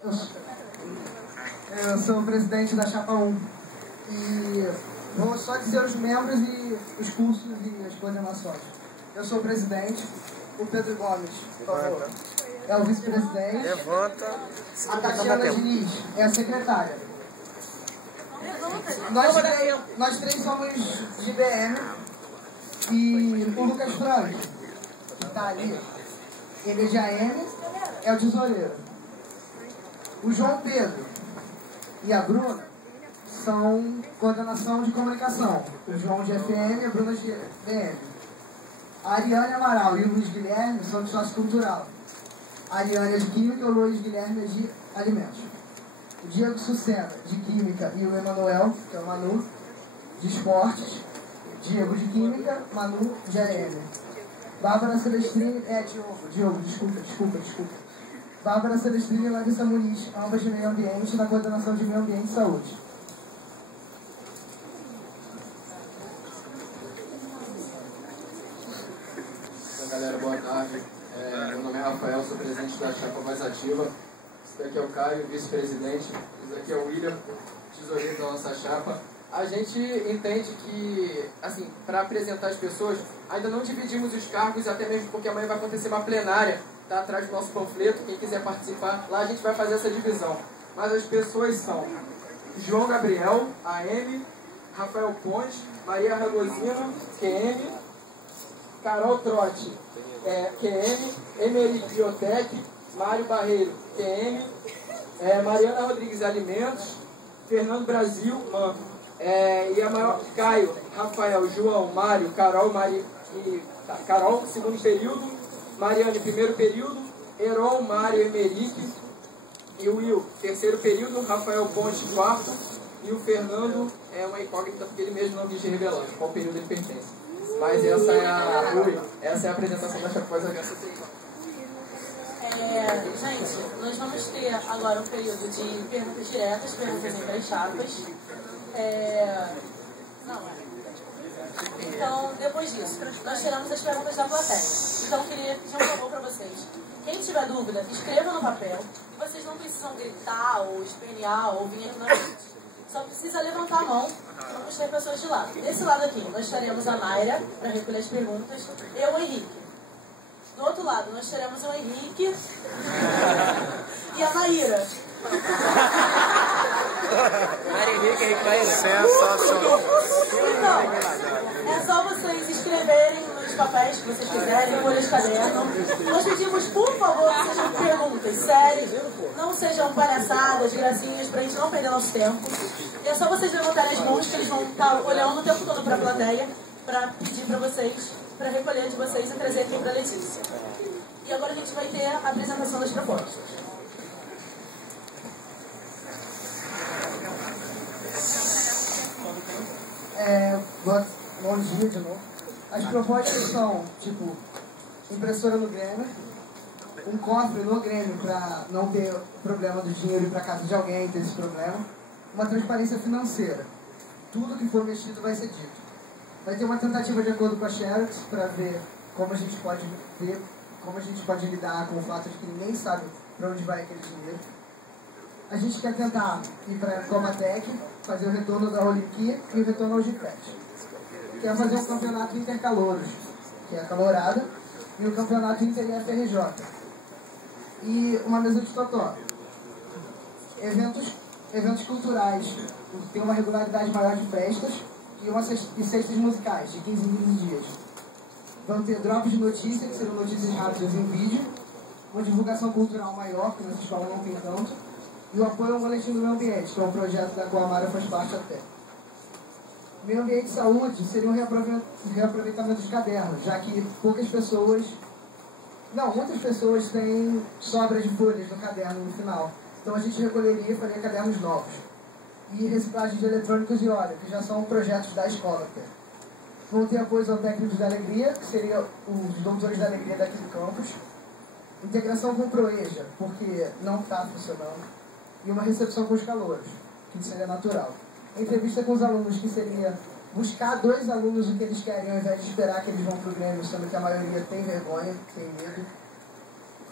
Eu sou o presidente da Chapa 1 e vou só dizer os membros e os cursos e as coordenações. Eu sou o presidente, o Pedro Gomes, por favor, é o vice-presidente. Levanta. A Tatiana Diniz é a secretária. Nós três somos de BM e o Lucas Franco, que está ali, ele é de AM, é o tesoureiro. O João Pedro e a Bruna são coordenação de comunicação. O João de FM e a Bruna de BM. A Ariane Amaral e o Luiz Guilherme são de sócio cultural. A Ariane é de Química e o Luiz Guilherme é de Alimentos. O Diego Sucena, de Química, e o Emanuel, que é o Manu, de Esportes. Diego de Química, Manu de AM. Bárbara Celestrini, Diogo, desculpa. Bárbara Celestrini e Larissa Muniz, ambas de meio ambiente, na coordenação de meio ambiente e saúde. Galera, boa tarde. Meu nome é Rafael, sou presidente da Chapa Mais Ativa. Esse daqui é o Caio, vice-presidente. Esse daqui é o William, tesoureiro da nossa chapa. A gente entende que, assim, para apresentar as pessoas, ainda não dividimos os cargos, até mesmo porque amanhã vai acontecer uma plenária, tá atrás do nosso panfleto, quem quiser participar, lá a gente vai fazer essa divisão. Mas as pessoas são João Gabriel, AM, Rafael Ponte, Maria Ragosino, QM, Carol Trotti, QM, Emery Biotech, Mário Barreiro, QM, Mariana Rodrigues, Alimentos, Fernando Brasil, e a maior, Caio, Rafael, João, Mário, Carol, Carol, segundo período, Mariane, primeiro período, Heron, Mário, Emerick, e o Will, terceiro período, Rafael Ponte, quarto, e o Fernando é uma incógnita porque ele mesmo não quis revelar qual período ele pertence. Mas essa é a apresentação da Chapa Mais Ativa. Gente, nós vamos ter agora um período de perguntas diretas, perguntas entre as chapas. Então, depois disso, nós tiramos as perguntas da plateia. Então, eu queria pedir um favor para vocês. Quem tiver dúvida, escreva no papel. Vocês não precisam gritar ou espernear ou vir aqui na frente. Só precisa levantar a mão. Vamos ter pessoas de lado. Desse lado aqui, nós teremos a Mayra para recolher as perguntas e o Henrique. Do outro lado, nós teremos o Henrique e a Maíra. Sensacional. Então, é só vocês escreverem nos papéis que vocês quiserem, folhas de caderno. Nós pedimos, por favor, que sejam perguntas sérias, não sejam palhaçadas, gracinhas, pra gente não perder nosso tempo. E é só vocês levantarem as mãos que eles vão estar olhando o tempo todo pra plateia, pra pedir pra vocês, pra recolher de vocês e trazer aqui pra Letícia. E agora a gente vai ter a apresentação das propostas. Bom dia de novo. As propostas são, tipo, impressora no Grêmio, um cofre no Grêmio para não ter problema do dinheiro ir para casa de alguém ter esse problema, uma transparência financeira. Tudo que for mexido vai ser dito. Vai ter uma tentativa de acordo com a Xerox para ver como a gente pode lidar com o fato de que ninguém sabe para onde vai aquele dinheiro. A gente quer tentar ir para a Comatec, fazer o retorno da Olimpíada e o retorno ao GPET. Quer fazer um campeonato intercalouros, que é a calorada, e o campeonato inter-FRJ. E uma mesa de totó. Eventos culturais, tem uma regularidade maior de festas e cestas musicais, de 15 em 15 dias. Vão ter drops de notícias, que serão notícias rápidas em vídeo, uma divulgação cultural maior, que nessa escola não tem tanto, e o apoio ao boletim do meio ambiente, que é um projeto da qual a Mara faz parte até. Meio ambiente e saúde seria um reaproveitamento de cadernos, já que muitas pessoas têm sobra de folhas no caderno no final. Então a gente recolheria e faria cadernos novos. E reciclagem de eletrônicos e óleo, que já são projetos da escola até. Vão ter apoio ao técnicos da alegria, que seria os doutores da alegria daqui do campus. Integração com o Proeja, porque não está funcionando. E uma recepção com os calouros, que seria natural. Entrevista com os alunos, que seria buscar 2 alunos o que eles querem, ao invés de esperar que eles vão para o Grêmio, sendo que a maioria tem vergonha, tem medo.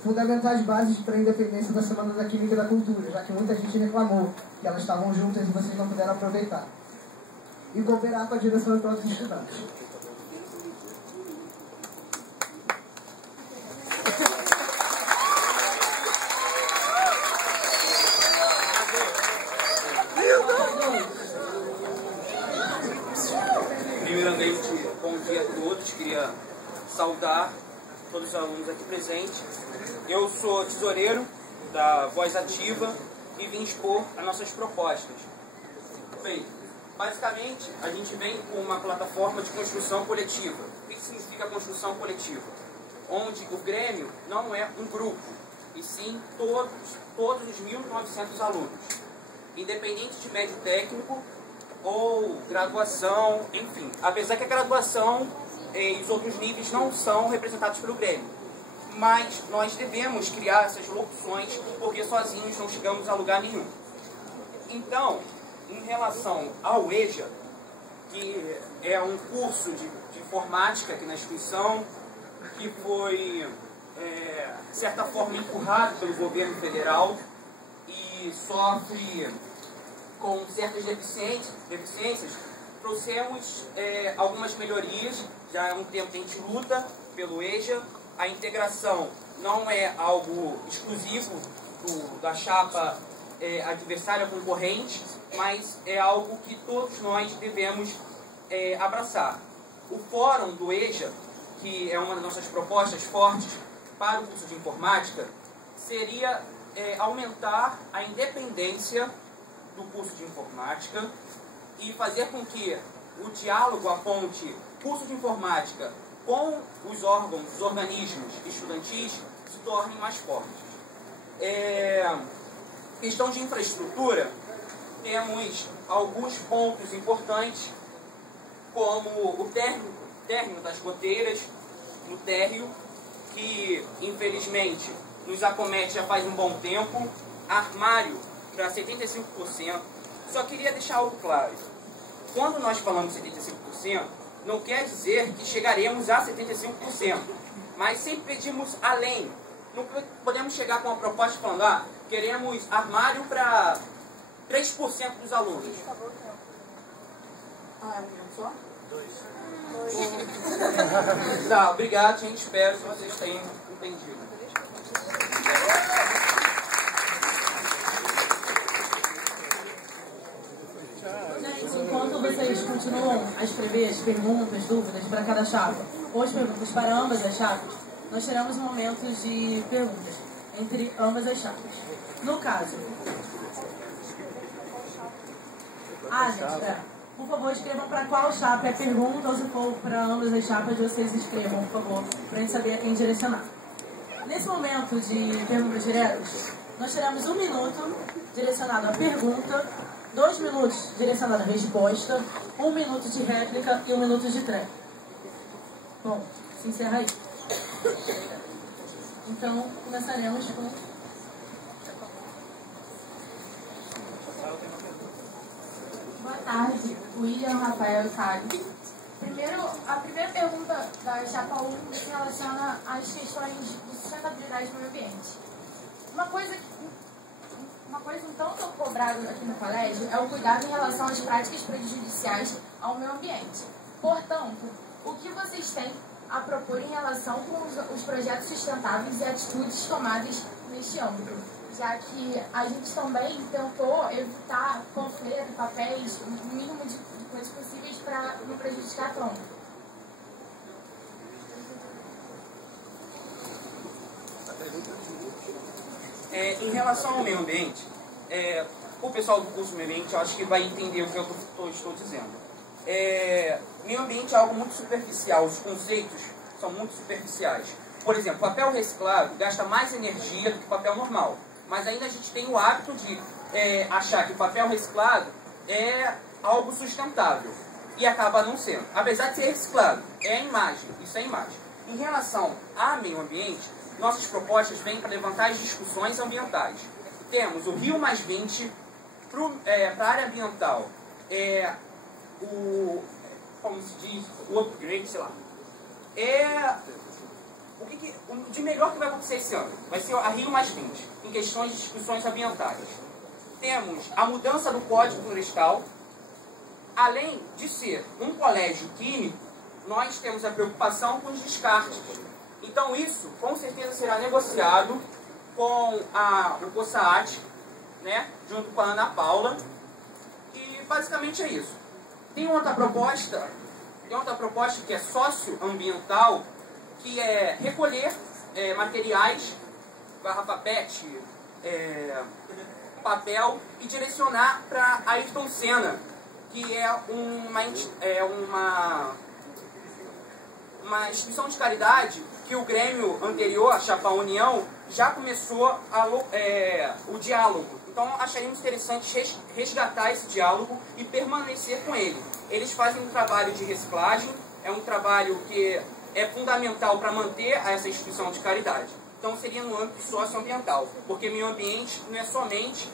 fundamentar as bases para a independência da Semana da Química e da Cultura, já que muita gente reclamou que elas estavam juntas e vocês não puderam aproveitar. E cooperar com a direção e todos os estudantes. Primeiramente, bom dia a todos. Queria saudar todos os alunos aqui presentes. Eu sou tesoureiro da Voz Ativa e vim expor as nossas propostas. Bem, basicamente, a gente vem com uma plataforma de construção coletiva. O que significa construção coletiva? Onde o Grêmio não é um grupo, e sim todos os 1.900 alunos, independente de médio técnico ou graduação, enfim. Apesar que a graduação e os outros níveis não são representados pelo Grêmio. Mas nós devemos criar essas opções, porque sozinhos não chegamos a lugar nenhum. Então, em relação ao EJA, que é um curso de informática aqui na instituição, que foi, de certa forma, empurrado pelo governo federal e sofre com certas deficiências, trouxemos algumas melhorias. Já há um tempo que a gente luta pelo EJA. A integração não é algo exclusivo da chapa adversária concorrente, mas é algo que todos nós devemos abraçar. O fórum do EJA, que é uma das nossas propostas fortes para o curso de informática, seria aumentar a independência do curso de informática e fazer com que o diálogo aponte curso de informática com os órgãos, os organismos estudantis se tornem mais fortes. Questão de infraestrutura, temos alguns pontos importantes, como o térreo das goteiras, no térreo, que infelizmente nos acomete já faz um bom tempo, armário para 75%. Só queria deixar algo claro. Quando nós falamos 75%, não quer dizer que chegaremos a 75%, mas sempre pedimos além. Não podemos chegar com uma proposta falando, queremos armário para 3% dos alunos. Só? 2. Tá, obrigado, gente. Espero que vocês tenham entendido. Enquanto vocês continuam a escrever as perguntas, dúvidas para cada chapa, ou as perguntas para ambas as chapas, nós teremos momentos de perguntas entre ambas as chapas. No caso... gente, por favor, escrevam para qual chapa é a pergunta, ou se for para ambas as chapas, vocês escrevam, por favor, para a gente saber a quem direcionar. Nesse momento de perguntas diretas, nós teremos 1 minuto direcionado à pergunta, 2 minutos direcionado à resposta, 1 minuto de réplica e 1 minuto de trégua. Bom, se encerra aí. Então, começaremos com... Boa tarde, William, Rafael e Caio. A primeira pergunta da chapa 1 se relaciona às questões de sustentabilidade do meio ambiente. Uma coisa um tanto cobrada aqui no colégio é o cuidado em relação às práticas prejudiciais ao meio ambiente. Portanto, o que vocês têm a propor em relação com os projetos sustentáveis e atitudes tomadas neste âmbito? Já que a gente também tentou evitar panfleto, papéis, o mínimo de coisas possíveis para não prejudicar tanto. Em relação ao meio ambiente, o pessoal do curso meio ambiente, eu acho que vai entender o que eu estou dizendo. Meio ambiente é algo muito superficial, os conceitos são muito superficiais. Por exemplo, papel reciclado gasta mais energia do que papel normal, mas ainda a gente tem o hábito de achar que o papel reciclado é algo sustentável e acaba não sendo. Apesar de ser reciclado, é a imagem, isso é a imagem. Em relação ao meio ambiente, nossas propostas vêm para levantar as discussões ambientais. Temos o Rio Mais 20 para a área ambiental, como se diz, o upgrade, sei lá. o de melhor que vai acontecer esse ano? Vai ser a Rio +20, em questões de discussões ambientais. Temos a mudança do Código Florestal. Além de ser um colégio químico, nós temos a preocupação com os descartes. Então isso, com certeza, será negociado com o COSAAT, né, junto com a Ana Paula. E basicamente é isso. Tem outra proposta que é socioambiental, que é recolher materiais, garrafa PET, papel, e direcionar para a Ayrton Senna, que é uma instituição de caridade que o Grêmio anterior, a Chapa União, já começou o diálogo. Então acharíamos interessante resgatar esse diálogo e permanecer com ele. Eles fazem um trabalho de reciclagem, é um trabalho que é fundamental para manter essa instituição de caridade. Então seria no âmbito socioambiental, porque meio ambiente não é somente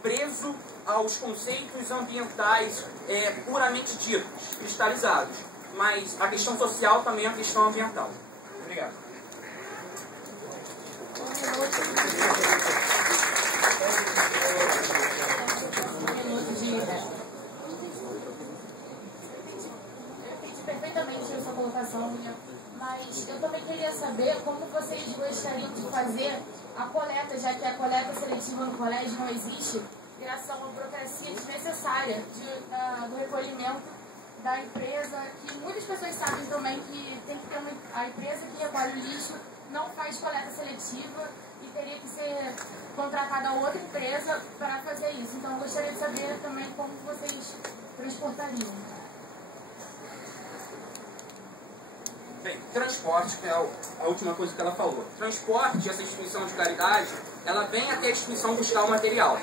preso aos conceitos ambientais puramente ditos, cristalizados, mas a questão social também é uma questão ambiental. Obrigado. Perfeitamente a sua colocação, mas eu também queria saber como vocês gostariam de fazer a coleta, já que a coleta seletiva no colégio não existe, graças a uma burocracia desnecessária do recolhimento da empresa, que muitas pessoas sabem também que tem que ter a empresa que recolhe o lixo não faz coleta seletiva e teria que ser contratada outra empresa para fazer isso. Então eu gostaria de saber também como vocês transportariam. Bem, transporte, que é a última coisa que ela falou. Transporte, essa instituição de caridade, ela vem até a instituição buscar o material.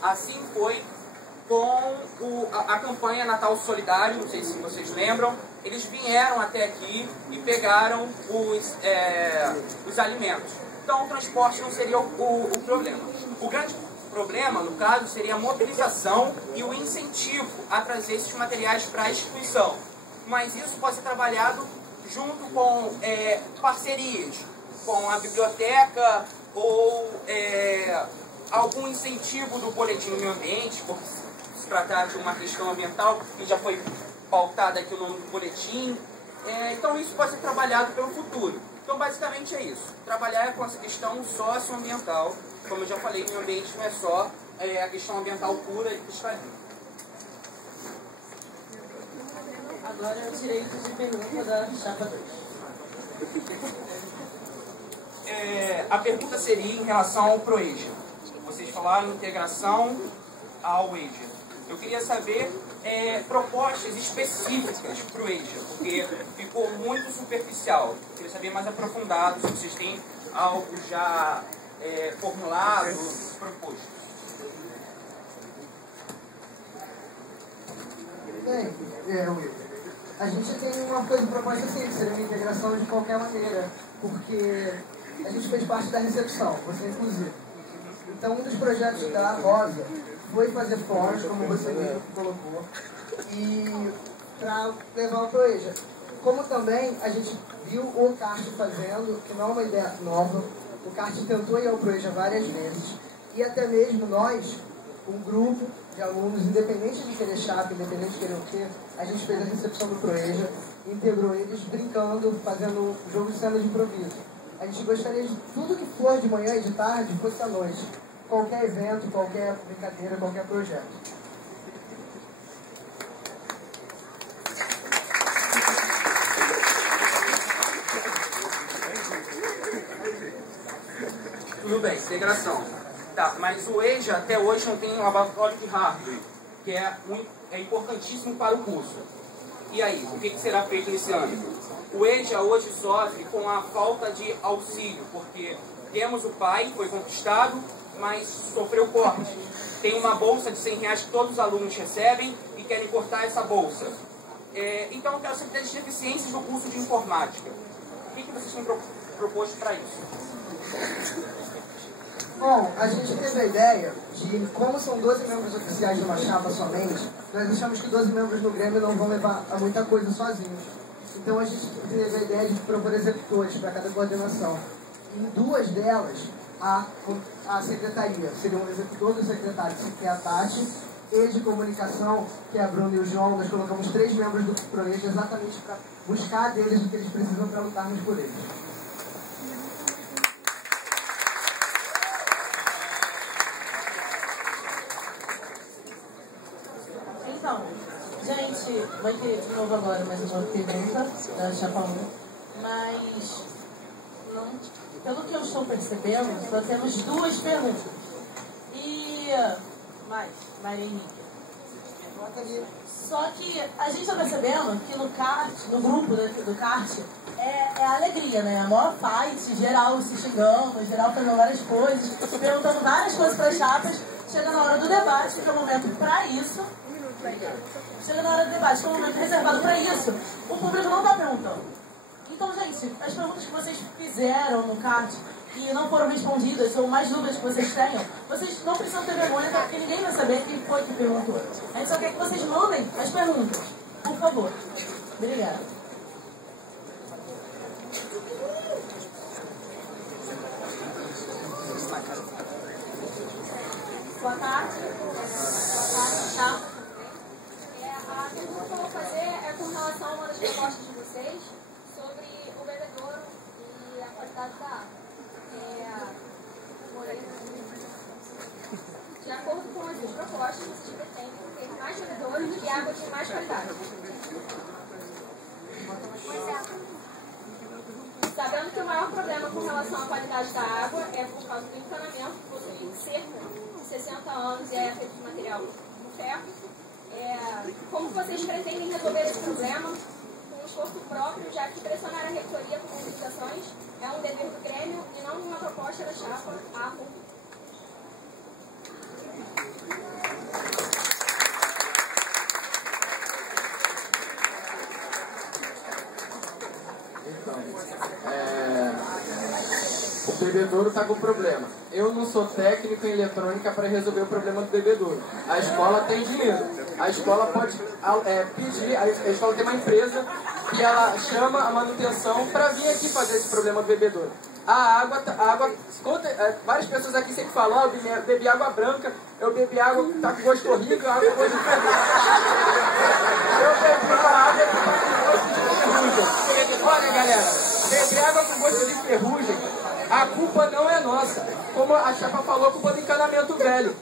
Assim foi com a campanha Natal Solidário, não sei se vocês lembram. Eles vieram até aqui e pegaram os alimentos. Então o transporte não seria o problema. O grande problema, no caso, seria a mobilização e o incentivo a trazer esses materiais para a instituição. Mas isso pode ser trabalhado junto com parcerias com a biblioteca ou algum incentivo do boletim do meio ambiente, porque se tratar de uma questão ambiental que já foi pautada aqui o nome do boletim. Então isso pode ser trabalhado pelo futuro. Então basicamente é isso, trabalhar com essa questão socioambiental. Como eu já falei, meio ambiente não é só a questão ambiental pura e cristalina. Agora é o direito de pergunta da chapa 2. A pergunta seria em relação ao PROEJA. Vocês falaram integração ao EJA. Eu queria saber propostas específicas para o EJA, porque ficou muito superficial. Eu queria saber mais aprofundado, se vocês têm algo já formulado, proposto. Bem, a gente tem uma coisa proposta assim, seria uma integração de qualquer maneira, porque a gente fez parte da recepção, você inclusive. Então um dos projetos da Rosa foi fazer fóruns, como você mesmo colocou, e para levar o PROEJA. Como também a gente viu o CART fazendo, que não é uma ideia nova, o CART tentou ir ao PROEJA várias vezes, e até mesmo nós, um grupo de alunos, independente de querer chapa, independente de querer o quê, a gente fez a recepção do PROEJA, integrou eles brincando, fazendo jogo de cena de improviso. A gente gostaria de tudo que for de manhã e de tarde, fosse à noite. Qualquer evento, qualquer brincadeira, qualquer projeto. Tudo bem, integração. Tá, mas o EJA até hoje não tem um laboratório de hardware, que é importantíssimo para o curso. E aí, o que será feito nesse âmbito? O EJA hoje sofre com a falta de auxílio, porque temos o PAI, foi conquistado, mas sofreu corte. Tem uma bolsa de R$100 que todos os alunos recebem e querem cortar essa bolsa. Então, eu quero saber das deficiências do curso de informática. O que vocês têm proposto para isso? Bom, a gente teve a ideia de, como são 12 membros oficiais de uma chapa somente, nós achamos que 12 membros do Grêmio não vão levar a muita coisa sozinhos. Então a gente teve a ideia de propor executores para cada coordenação. Em 2 delas, a secretaria seria um executor do secretário, que é a Tati, e de comunicação, que é a Bruna e o João. Nós colocamos 3 membros do projeto exatamente para buscar deles o que eles precisam para lutarmos por eles. Então, gente, vai ter de novo agora mais uma pergunta da Chapa 1, mas não, pelo que eu estou percebendo, só temos 2 perguntas. E mais, Maria Henrique. Só que a gente está percebendo que no kart, no grupo do kart, é alegria, né? A maior fight, geral se xingando, geral fazendo várias coisas, perguntando várias coisas para as chapas. Chega na hora do debate, que é o momento para isso. Chega na hora do debate, que é o momento reservado para isso. O público não está perguntando. Então, gente, as perguntas que vocês fizeram no kart e não foram respondidas, ou mais dúvidas que vocês tenham, vocês não precisam ter vergonha, porque ninguém vai saber quem foi que perguntou. A gente só quer que vocês mandem as perguntas, por favor. Obrigada. Boa tarde. Tá. A pergunta que eu vou fazer é com relação a uma das propostas de vocês sobre o bebedouro e a qualidade da água. De acordo com as duas propostas, vocês pretendem ter mais bebedouros e água de mais qualidade. Sabendo que o maior problema com relação à qualidade da água é por causa do encanamento, que possui cerca de 60 anos e é feito de material no ferro. Como vocês pretendem resolver esse problema com um esforço próprio, já que pressionar a reitoria com mobilizações é um dever do Grêmio e não uma proposta da chapa APO? O bebedouro está com problema. Eu não sou técnico em eletrônica para resolver o problema do bebedouro. A escola tem dinheiro. A escola pode pedir, a escola tem uma empresa que ela chama a manutenção para vir aqui fazer esse problema do bebedouro. A água, várias pessoas aqui sempre falam, eu bebi água branca, eu bebi água que está com gosto horrível, água com gosto de ferrugem. Eu bebi uma água que está com gosto de ferrugem. Olha, galera, beber água com gosto de ferrugem, a culpa não é nossa. Como a chapa falou, a culpa do encanamento velho.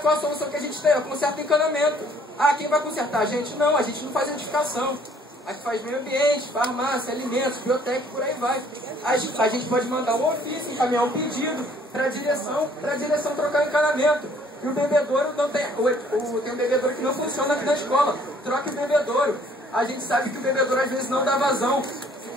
Qual a solução que a gente tem? Conserta o encanamento. Quem vai consertar? A gente não faz edificação. A gente faz meio ambiente, farmácia, alimentos, biotec, por aí vai. A gente pode mandar um ofício, encaminhar um pedido para a direção trocar o encanamento. E o bebedouro não tem. Tem um bebedouro que não funciona aqui na escola. Troque o bebedouro. A gente sabe que o bebedouro às vezes não dá vazão.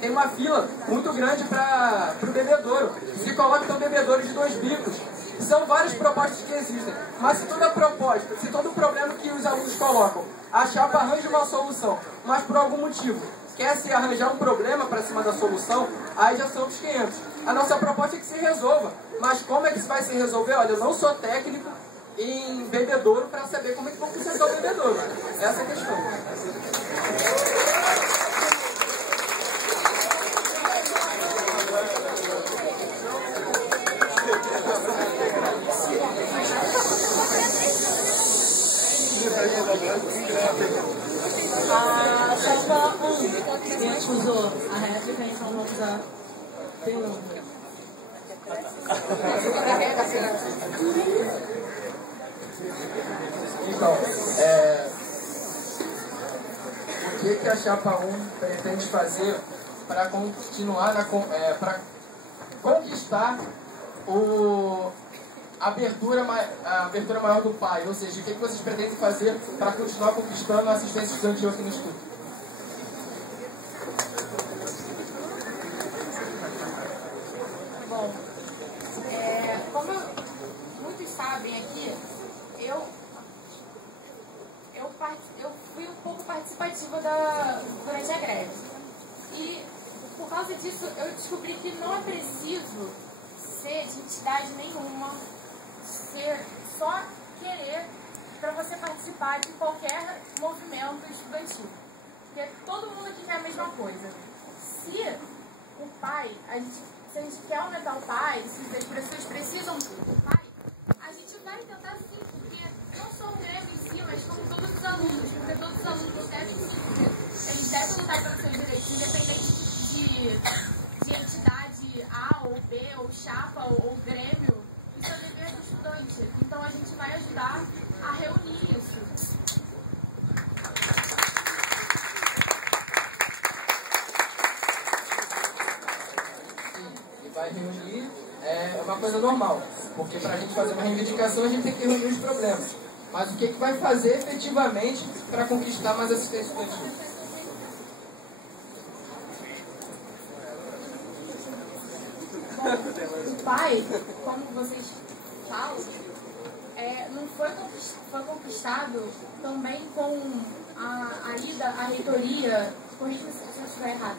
Tem uma fila muito grande para o bebedouro. Se coloca então bebedouros de 2 bicos. São várias propostas que existem. Mas se toda proposta, se todo problema que os alunos colocam, a chapa arranja uma solução, mas por algum motivo quer se arranjar um problema para cima da solução, aí já são os 500. A nossa proposta é que se resolva. Mas como é que isso vai se resolver? Olha, eu não sou técnico em bebedouro para saber como é que vão consertar o bebedouro. Essa é a questão. A chapa 1 recusou a réplica, então vamos à pergunta. Então, o que a chapa 1 pretende fazer para continuar para conquistar a abertura maior do PAI? Ou seja, o que vocês pretendem fazer para continuar conquistando a assistência estudantil aqui no Instituto? Bom, como muitos sabem aqui, eu fui um pouco participativa durante a greve. E por causa disso eu descobri que não é preciso ser de entidade nenhuma, ser só querer para você participar de qualquer movimento estudantil. porque todo mundo aqui quer a mesma coisa. Se o pai, se a gente quer aumentar o pai, se as pessoas precisam do pai, a gente vai tentar sim, porque não só o Grêmio em si, mas como todos os alunos, porque todos os alunos devem sim, eles devem lutar pelos seus direitos, independente de entidade A ou B, ou chapa, ou Grêmio, isso é dever do estudante. Então a gente vai ajudar a reunir isso. Vai reunir é uma coisa normal, porque para a gente fazer uma reivindicação a gente tem que reunir os problemas. Mas o que vai fazer efetivamente para conquistar mais assistência estudantil? O pai, como vocês falam, não foi conquistado também com a ida à reitoria, corrija se eu estiver errado,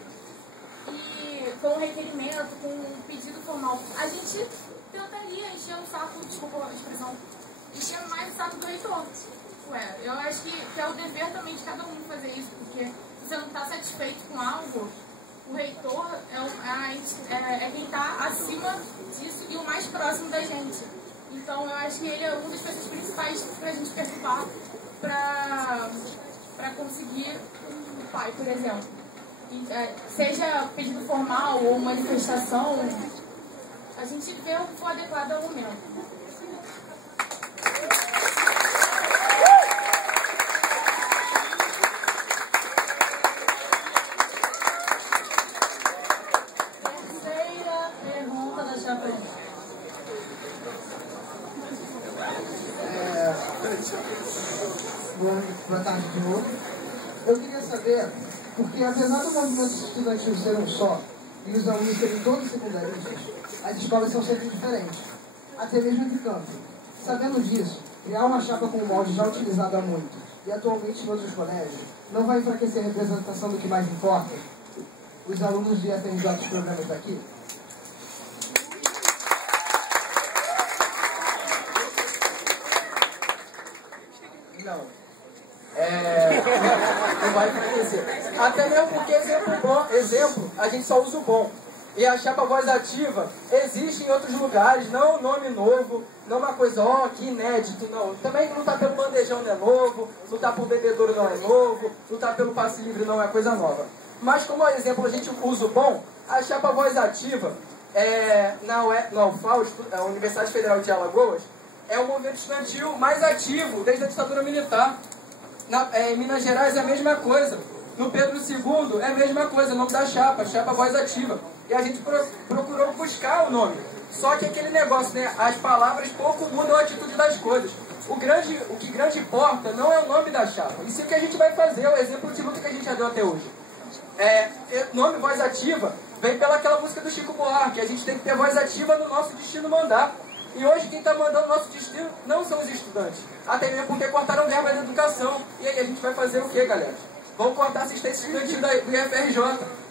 e com o requerimento, com o pedido formal. A gente tentaria encher o saco, desculpa a expressão, encher mais o saco do reitor. Eu acho que é o dever também de cada um fazer isso, porque se você não está satisfeito com algo, o reitor é quem está acima disso e o mais próximo da gente. Então eu acho que ele é uma das pessoas principais para a gente perturbar para conseguir um pai, por exemplo. Seja pedido formal ou manifestação, a gente vê o que for adequado ao momento. Terceira pergunta da chapa. Boa tarde de novo. Eu queria saber, porque apesar do movimento estudantil ser um só, e os alunos serem todos secundaristas, as escolas são sempre diferentes, até mesmo entre campos. Sabendo disso, criar uma chapa com molde já utilizado há muito, e atualmente em outros colégios, não vai enfraquecer a representação do que mais importa? Os alunos de FRJ dos programas daqui? Não. Não vai enfraquecer. Até mesmo porque exemplo, a gente só usa o bom. E a chapa voz ativa existe em outros lugares, não nome novo, não uma coisa, que inédito, não. Também lutar pelo bandejão não é novo, lutar por bebedouro não é novo, lutar pelo passe livre não é coisa nova. Mas como exemplo a gente usa o bom, a chapa voz ativa na UFAL, a Universidade Federal de Alagoas, é o movimento estudantil mais ativo desde a ditadura militar. Em Minas Gerais é a mesma coisa. No Pedro II é a mesma coisa, o nome da chapa voz ativa. E a gente procurou buscar o nome. Só que aquele negócio, né? As palavras pouco mudam a atitude das coisas. O que grande importa não é o nome da chapa. Isso é o que a gente vai fazer, é o exemplo de luta que a gente já deu até hoje. Nome voz ativa vem pelaquela música do Chico Buarque. A gente tem que ter voz ativa no nosso destino mandar. E hoje quem está mandando o nosso destino não são os estudantes. Até mesmo porque cortaram verba da educação. E aí a gente vai fazer o quê, galera? Vamos cortar a assistência estudantil do IFRJ.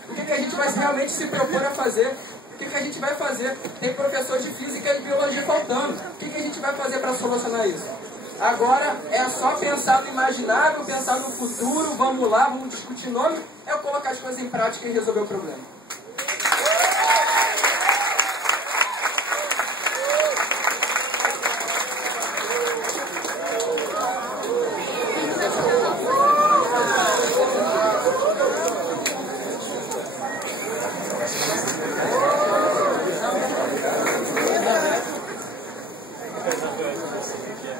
O que a gente vai realmente se propor a fazer? O que a gente vai fazer? Tem professor de física e biologia faltando. O que a gente vai fazer para solucionar isso? Agora é só pensar no imaginário, pensar no futuro, vamos lá, vamos discutir nome, colocar as coisas em prática e resolver o problema.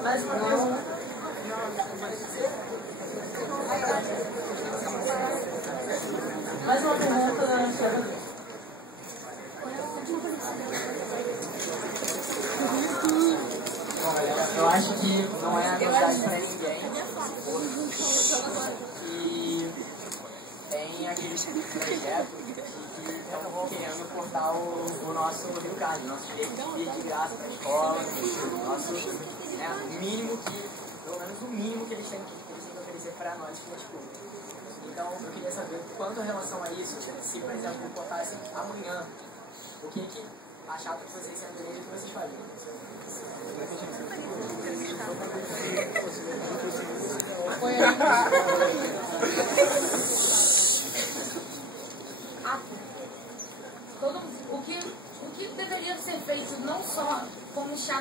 Mais uma pergunta. Mais uma pergunta da chapa. Eu acho que não é novidade para ninguém. E tem aquele projeto que estão querendo cortar o nosso Rio Card, nosso direito de ir de graça para a escola, nosso mínimo pelo menos o mínimo que eles têm que oferecer para nós, estudantes públicos. Então eu queria saber quanto em relação a isso, se por exemplo cortassem amanhã, o que a chapa que vocês sendo eles, que vocês fariam?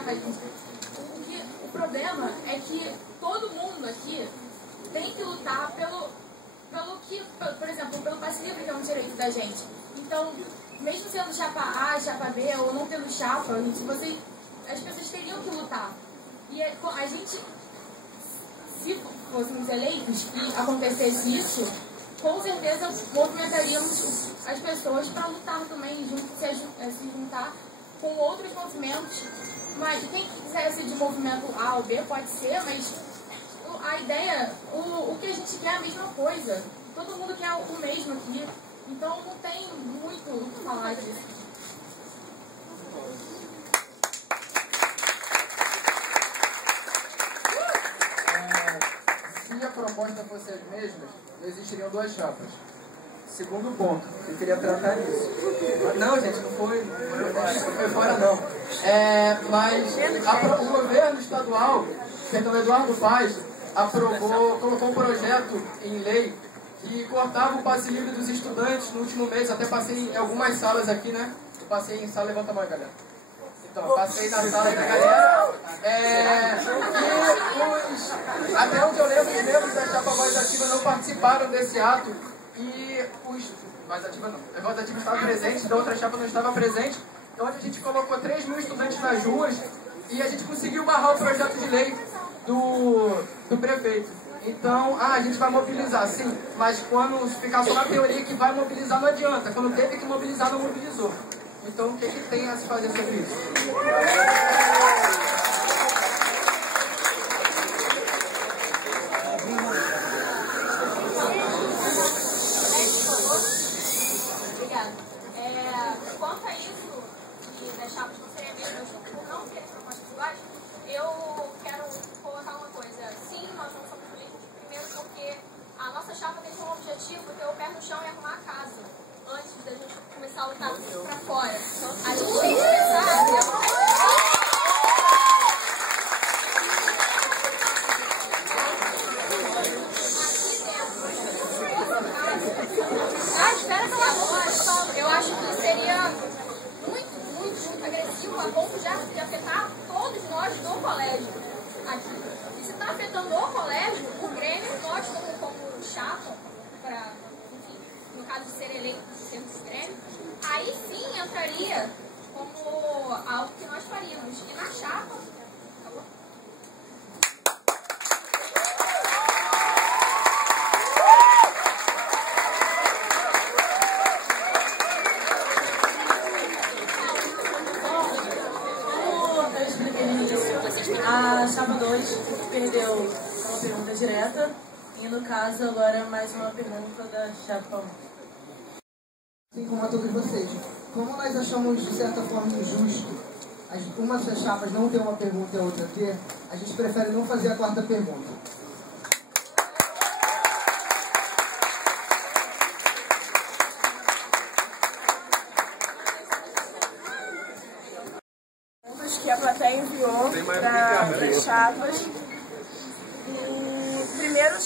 O problema é que todo mundo aqui tem que lutar pelo que, por exemplo, pelo passe livre, que é um direito da gente. Então, mesmo sendo chapa A, chapa B, ou não tendo chapa, as pessoas teriam que lutar. E a gente, se fôssemos eleitos e acontecesse isso, com certeza movimentaríamos as pessoas para lutar também, se juntar com outros movimentos. Mas quem quiser ser de movimento A ou B pode ser, mas a ideia, o que a gente quer é a mesma coisa. Todo mundo quer o mesmo aqui. Então não tem muito o que falar disso. Se a proposta fosse as mesmas, existiriam duas chapas. Segundo ponto, eu queria tratar isso. Não, gente, não foi fora não. Mas o governo estadual, perdão, Eduardo Paes, colocou um projeto em lei que cortava o passe livre dos estudantes no último mês. Até passei em algumas salas aqui, né? Eu passei em sala, levanta a mão, galera. Então, passei na sala da galera. Até onde eu lembro, os membros da Chapa Voz Ativa não participaram desse ato. E Voz Ativa não. A Voz Ativa estava presente, da outra chapa não estava presente. Então a gente colocou 3 mil estudantes nas ruas e a gente conseguiu barrar o projeto de lei do prefeito. Então, a gente vai mobilizar, sim, mas quando ficar só na teoria que vai mobilizar não adianta. Quando teve que mobilizar, não mobilizou. Então, o que tem a se fazer sobre isso? Obrigada. Quanto a isso, e das chapas não serem mesmo, por não terem propostas iguais, eu quero colocar uma coisa. Sim, nós não somos políticos, primeiro porque a nossa chapa tem como objetivo ter o pé no chão e arrumar a casa, antes da gente começar a lutar pra fora. A gente tem que pensar... Espera pela voz. Eu acho que seria muito agressivo a ponto de afetar todos nós do colégio aqui. E se está afetando o colégio, o Grêmio, nós como chapa, enfim, no caso de ser eleito, sermos Grêmio, aí sim entraria como algo que nós faríamos. E na chapa, acabou? A chapa 2 perdeu uma pergunta direta e no caso agora mais uma pergunta da chapa 1. Assim como a todos vocês, como nós achamos de certa forma injusto uma das chapas não ter uma pergunta e a outra ter, a gente prefere não fazer a quarta pergunta. Que a plateia enviou para as chapas. E primeiro,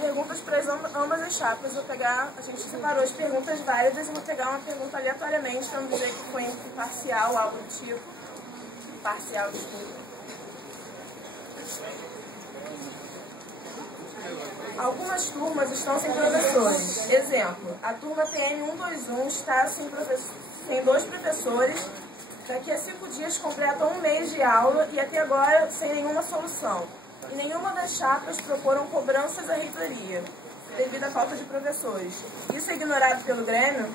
perguntas para ambas as chapas. A gente separou as perguntas válidas e vou pegar uma pergunta aleatoriamente, para não dizer que foi imparcial, algo do tipo. Parcial, desculpa. Algumas turmas estão sem professores. Exemplo, a turma PM 121 está sem 2 professores. Daqui a 5 dias completam 1 mês de aula e até agora sem nenhuma solução. E nenhuma das chapas proporam cobranças à reitoria, devido à falta de professores. Isso é ignorado pelo Grêmio?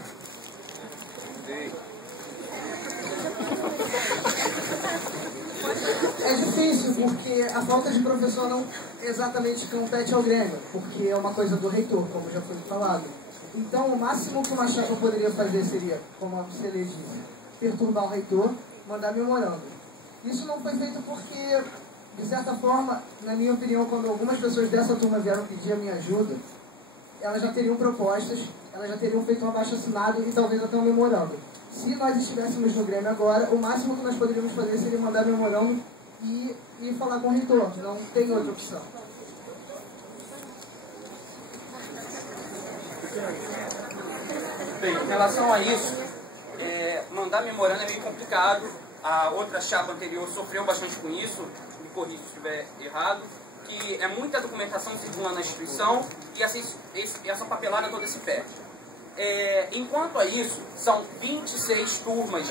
É difícil, porque a falta de professor não exatamente compete ao Grêmio, porque é uma coisa do reitor, como já foi falado. Então, o máximo que uma chapa poderia fazer seria, como a Cele disse, perturbar o reitor, mandar memorando. Isso não foi feito porque, de certa forma, na minha opinião, quando algumas pessoas dessa turma vieram pedir a minha ajuda, elas já teriam propostas, elas já teriam feito um abaixo-assinado e talvez até um memorando. Se nós estivéssemos no Grêmio agora, o máximo que nós poderíamos fazer seria mandar memorando e falar com o reitor. Não tem outra opção. Bem, em relação a isso, mandar memorando é meio complicado, a outra chapa anterior sofreu bastante com isso, me corrija se estiver errado, que é muita documentação circulando na instituição e essa papelada toda se perde. Enquanto a isso, são 26 turmas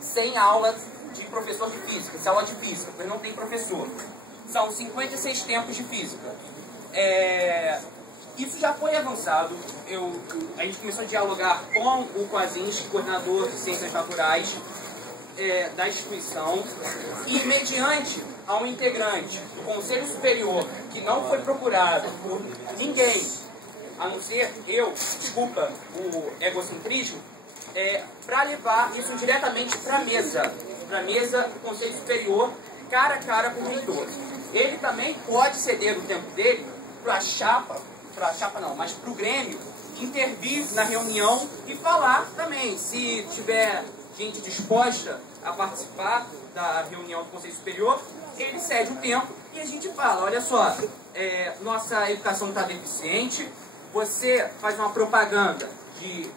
sem aula de professor de física, sem aula de física, porque não tem professor. São 56 tempos de física. Isso já foi avançado. A gente começou a dialogar com o Quasinski, coordenador de Ciências Naturais da instituição, e mediante a um integrante do Conselho Superior que não foi procurado por ninguém, a não ser eu, desculpa o egocentrismo, para levar isso diretamente para a mesa do Conselho Superior, cara a cara com o reitor. Ele também pode ceder o tempo dele para o Grêmio intervir na reunião e falar também. Se tiver gente disposta a participar da reunião do Conselho Superior, ele cede o tempo e a gente fala, olha só, nossa educação está deficiente, você faz uma propaganda de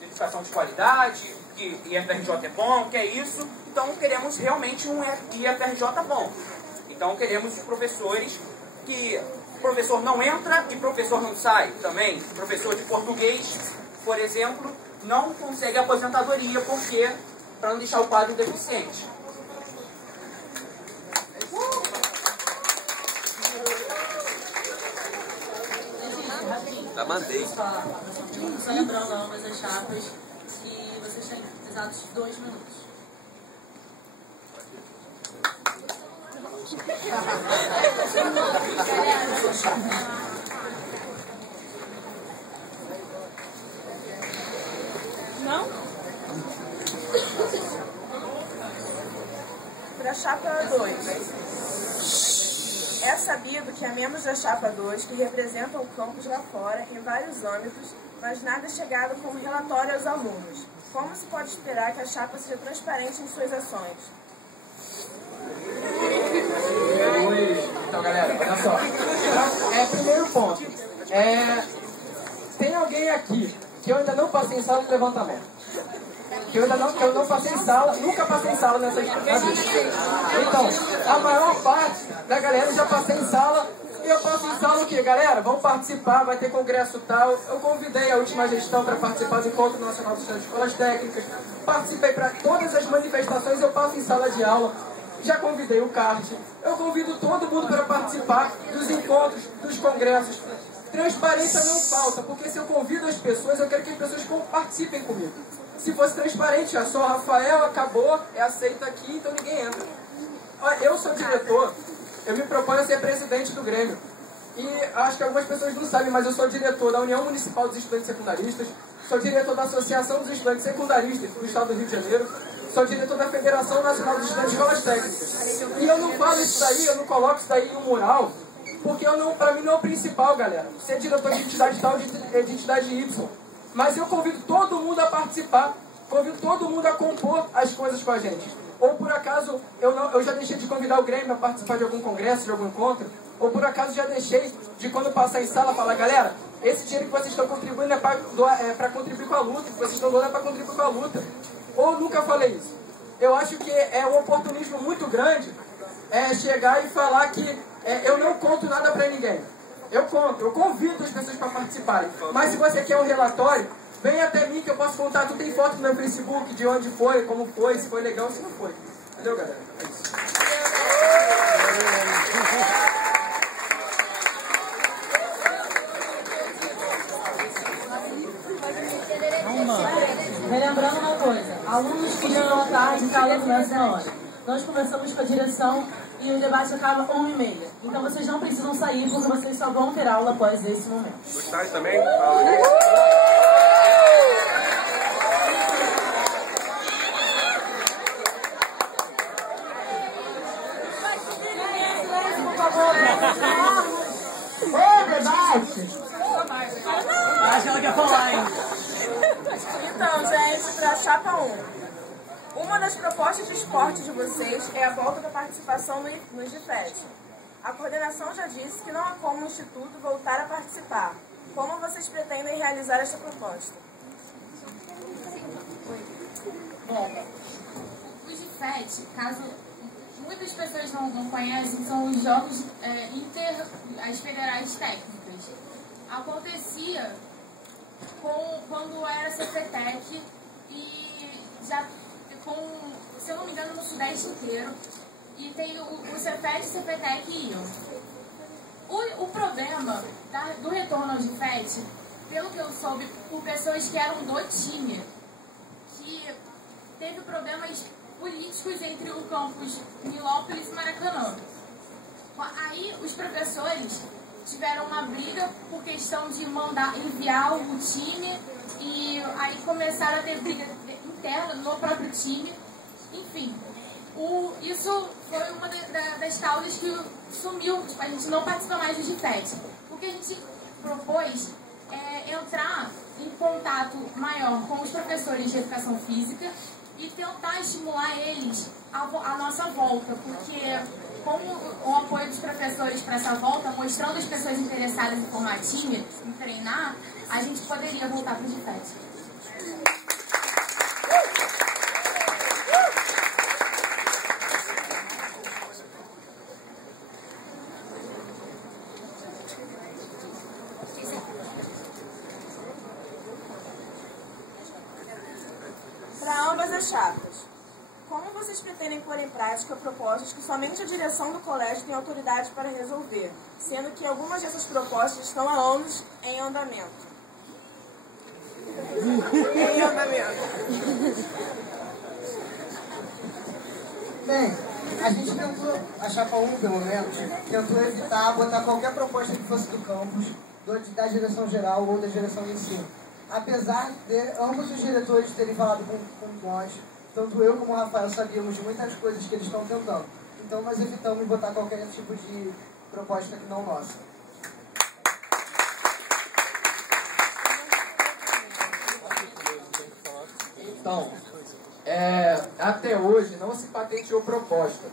educação de qualidade, que IFRJ é bom, que é isso, então queremos realmente um IFRJ bom. Então queremos professores que o professor não entra e professor não sai também. Professor de português, por exemplo, não consegue aposentadoria porque para não deixar o quadro deficiente. Já mandei. Só lembrando ambas as chapas que vocês têm exatos 2 minutos. Não? Para a chapa 2. É sabido que há membros da chapa 2 que representam o campus lá fora em vários âmbitos, mas nada é chegado como relatório aos alunos. Como se pode esperar que a chapa seja transparente em suas ações? Então, galera, olha só. Primeiro ponto. Tem alguém aqui que eu ainda não passei em sala de levantamento? Que eu não passei em sala, nunca passei em sala nessa instituição. Então, a maior parte da galera eu já passei em sala. E eu passo em sala o quê? Galera, vamos participar, vai ter congresso tal. Eu convidei a última gestão para participar do Encontro Nacional dos Estudantes de Escolas Técnicas. Participei para todas as manifestações, eu passo em sala de aula. Já convidei o CART. Eu convido todo mundo para participar dos encontros, dos congressos. Transparência não falta, porque se eu convido as pessoas, eu quero que as pessoas participem comigo. Se fosse transparente, é só Rafael, acabou, é aceito aqui, então ninguém entra. Eu sou diretor, eu me proponho a ser presidente do Grêmio. E acho que algumas pessoas não sabem, mas eu sou diretor da União Municipal dos Estudantes Secundaristas, sou diretor da Associação dos Estudantes Secundaristas do Estado do Rio de Janeiro, sou diretor da Federação Nacional dos Estudantes de Escolas Técnicas. E eu não falo isso daí, eu não coloco isso daí em um mural, porque para mim não é o principal, galera. Ser diretor de entidade tal, de entidade Y. Mas eu convido todo mundo a participar, convido todo mundo a compor as coisas com a gente. Ou por acaso, eu já deixei de convidar o Grêmio a participar de algum congresso, de algum encontro, ou por acaso já deixei de, quando passar em sala, falar, galera, esse dinheiro que vocês estão contribuindo é para contribuir com a luta, que vocês estão doando é para contribuir com a luta. Ou nunca falei isso. Eu acho que é um oportunismo muito grande chegar e falar que eu não conto nada para ninguém. Eu convido as pessoas para participarem. Mas se você quer um relatório, vem até mim que eu posso contar. Tu tem foto no meu Facebook de onde foi, como foi, se foi legal, se não foi. Entendeu, galera? É isso. Relembrando uma coisa, alunos que chegam à tarde, a aula começa na hora. Nós conversamos com a direção e o debate acaba 1h30. Então vocês não precisam sair, porque vocês só vão ter aula após esse momento. Gostaram também? Acho que ela quer falar, hein? Então, gente, para a chapa 1. Uma das propostas de esporte de vocês é a volta da participação no GIFET. A coordenação já disse que não há como o Instituto voltar a participar. Como vocês pretendem realizar essa proposta? Bom, o GIFET FET, caso muitas pessoas não conhecem, são os jogos as federais técnicas. Acontecia quando era CPTEC e já se eu não me engano, no Sudeste inteiro. E tem o CEFET e o CPTEC iam. O problema do retorno ao GFET, pelo que eu soube, por pessoas que eram do time, que teve problemas políticos entre o campus Nilópolis e Maracanã. Aí os professores tiveram uma briga por questão de enviar o time, e aí começaram a ter briga interna no próprio time. Enfim, isso foi uma das causas que sumiu, tipo, a gente não participa mais do GFET. O que a gente propôs é entrar em contato maior com os professores de educação física e tentar estimular eles a nossa volta, porque com o apoio dos professores para essa volta, mostrando as pessoas interessadas em formar time, em treinar, a gente poderia voltar para o GFET. Para ambas as chapas, como vocês pretendem pôr em prática propostas que somente a direção do colégio tem autoridade para resolver, sendo que algumas dessas propostas estão há anos em andamento? Bem, a gente tentou, a chapa 1 pelo menos, tentou evitar botar qualquer proposta que fosse do campus, da direção geral ou da direção de ensino. Apesar de ambos os diretores terem falado com nós, tanto eu como o Rafael sabíamos de muitas coisas que eles estão tentando. Então nós evitamos botar qualquer tipo de proposta que não nossa. Então, até hoje não se patenteou proposta.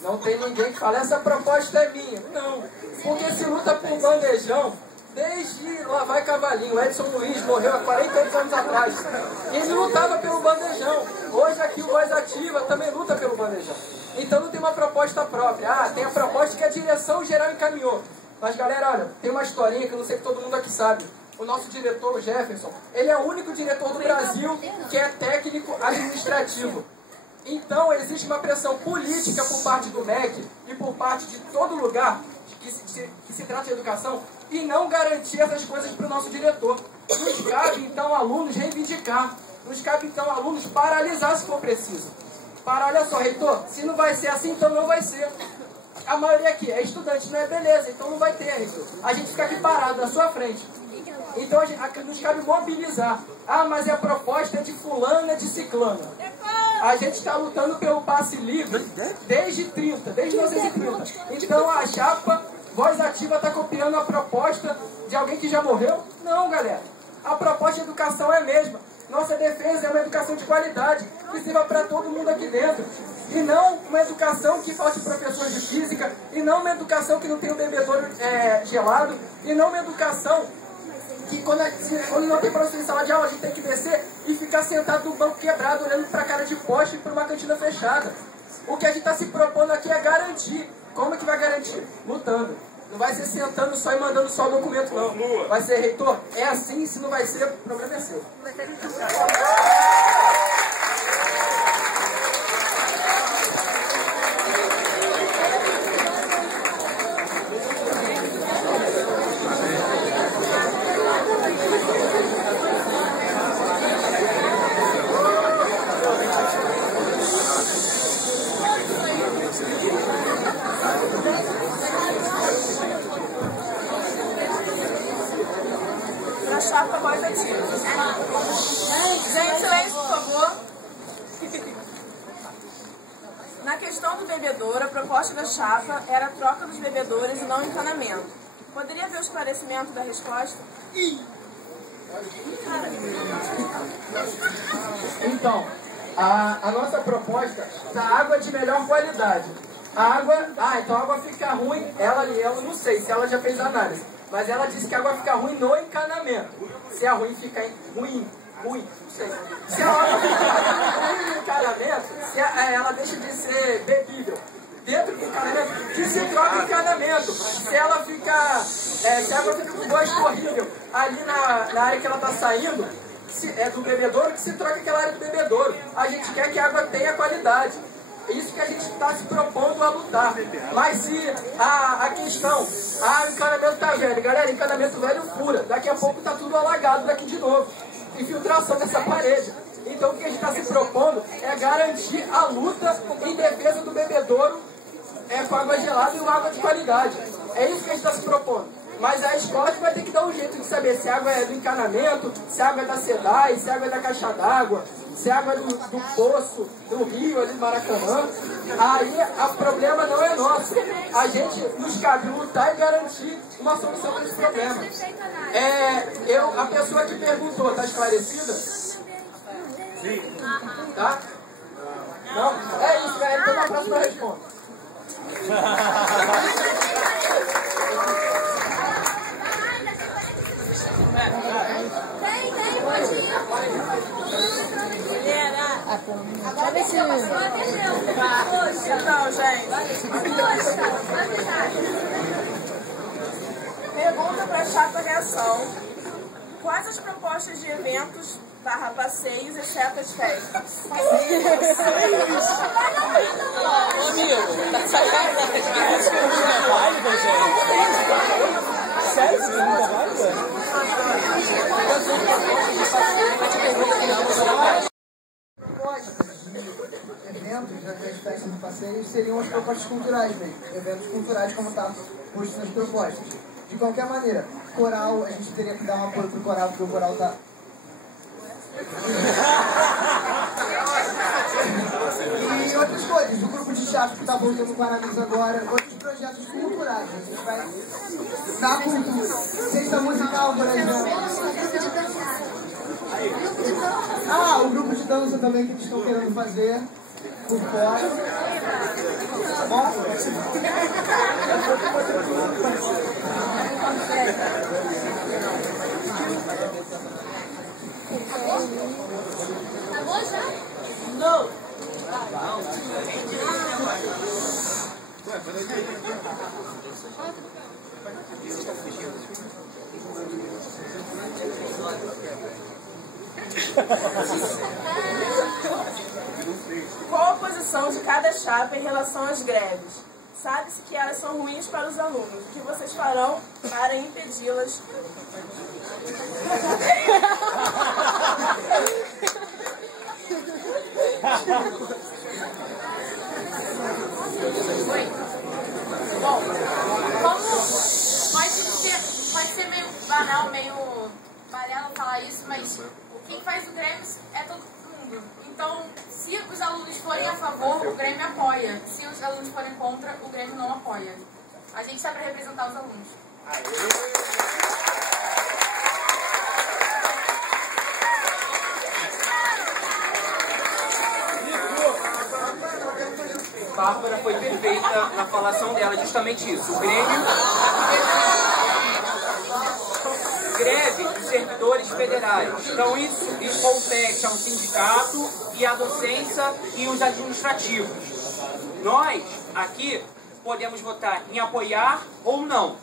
Não tem ninguém que fale, essa proposta é minha. Não, porque se luta por bandejão, desde lá vai Cavalinho. O Edson Luiz morreu há 48 anos atrás. Ele lutava pelo bandejão. Hoje aqui o Voz Ativa também luta pelo bandejão. Então não tem uma proposta própria. Tem a proposta que a direção geral encaminhou. Mas galera, olha, tem uma historinha que eu não sei que todo mundo aqui sabe. O nosso diretor, o Jefferson, ele é o único diretor do Brasil que é técnico administrativo. Então existe uma pressão política por parte do MEC e por parte de todo lugar que se trata de educação e não garantir essas coisas para o nosso diretor. Nos cabe então alunos reivindicar, nos cabe então alunos paralisar se for preciso. Olha só, reitor, se não vai ser assim, então não vai ser. A maioria aqui é estudante, não é beleza, então não vai ter, reitor. A gente fica aqui parado na sua frente. Então nos cabe mobilizar. Mas a proposta é de fulano, é de ciclano. A gente está lutando pelo passe livre desde 1930. Então a chapa Voz Ativa está copiando a proposta de alguém que já morreu? Não, galera. A proposta de educação é a mesma. Nossa defesa é uma educação de qualidade, que sirva para todo mundo aqui dentro. E não uma educação que falte professor de física, e não uma educação que não tenha o bebedouro gelado, e não uma educação que quando não tem professor em sala de aula, a gente tem que descer e ficar sentado no banco quebrado, olhando para a cara de poste e para uma cantina fechada. O que a gente está se propondo aqui é garantir. Como é que vai garantir? Lutando. Não vai ser sentando só e mandando só o documento, não. Vai ser, reitor, é assim, se não vai ser, o problema é seu. Na chapa Voz Ativa. Gente, silêncio, por favor. Na questão do bebedouro, a proposta da chapa era a troca dos bebedouros e não o encanamento. Poderia ver o esclarecimento da resposta? Então, a nossa proposta da água de melhor qualidade. A água, então a água fica ruim, ela não sei se ela já fez análise, mas ela disse que a água fica ruim no encanamento. Se a ruim fica ruim ruim, não sei. Se a água ficar dentro do encanamento, ela deixa de ser bebível. Dentro do encanamento, que se troca o encanamento. Se ela fica, se a água fica com gosto horrível ali na área que ela está saindo, é do bebedouro, que se troca aquela área do bebedouro. A gente quer que a água tenha qualidade. É isso que a gente está se propondo a lutar. Mas se a questão, o encanamento está velho, galera, encanamento velho fura. Daqui a pouco está tudo alagado daqui de novo. Infiltração dessa parede. Então o que a gente está se propondo é garantir a luta em defesa do bebedouro com água gelada e água de qualidade. É isso que a gente está se propondo. Mas a escola que vai ter que dar um jeito de saber se a água é do encanamento, se a água é da SEDAI, se a água é da caixa d'água, se a água é do poço, do rio, ali do Maracanã. Aí o problema não é nosso. A gente nos cabe lutar e garantir uma solução para esse problema. A pessoa que perguntou, está esclarecida? Sim. Tá? Não? É isso, galera. Então na próxima eu respondo. Agora deixa eu Então, gente. Pergunta para a Chapa Reação. Quais as propostas de eventos / passeios, exceto as festas? Ô, amigo, tá sacanagem. Essa pergunta é válida, gente? Sério, essa pergunta é válida? Eventos, das festas e passeios, seriam as propostas culturais mesmo. Eventos culturais, como está posto nas propostas. De qualquer maneira, coral, a gente teria que dar um apoio pro coral, porque o coral está... E outras coisas, o grupo de teatro que está voltando para a Misa agora, outros projetos culturais, a gente vai dar cultura. Sexta musical, por exemplo. O grupo de dança também que eles estão querendo fazer por fora. Tá bom? Acabou já? Não. Qual a posição de cada chapa em relação às greves? Sabe-se que elas são ruins para os alunos. O que vocês farão para impedi-las? Bom, pode ser meio banal, meio balela falar isso, mas quem faz o Grêmio é todo mundo. Então, se os alunos forem a favor, o Grêmio apoia. Se os alunos forem contra, o Grêmio não apoia. A gente está para representar os alunos. Bárbara foi perfeita na falação dela, justamente isso. O Grêmio... Greve dos servidores federais. Então isso compete ao sindicato e à docência e os administrativos. Nós, aqui, podemos votar em apoiar ou não.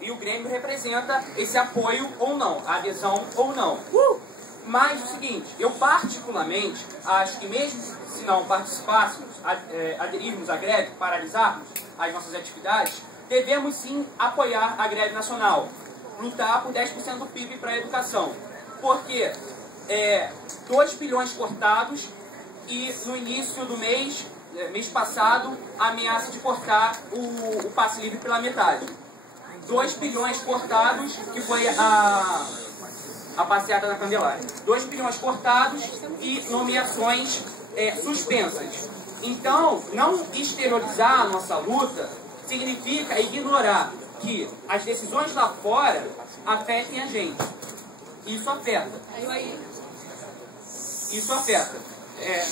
E o Grêmio representa esse apoio ou não, a adesão ou não. Mas o seguinte, eu particularmente acho que mesmo se não participássemos, aderirmos à greve, paralisarmos as nossas atividades, devemos sim apoiar a greve nacional. Lutar por 10% do PIB para a educação. Porque 2 bilhões cortados e no início do mês passado, a ameaça de cortar o passe livre pela metade. 2 bilhões cortados, que foi a passeada na Candelária. 2 bilhões cortados e nomeações suspensas. Então, não exteriorizar a nossa luta significa ignorar que as decisões lá fora afetem a gente. Isso afeta. Isso afeta.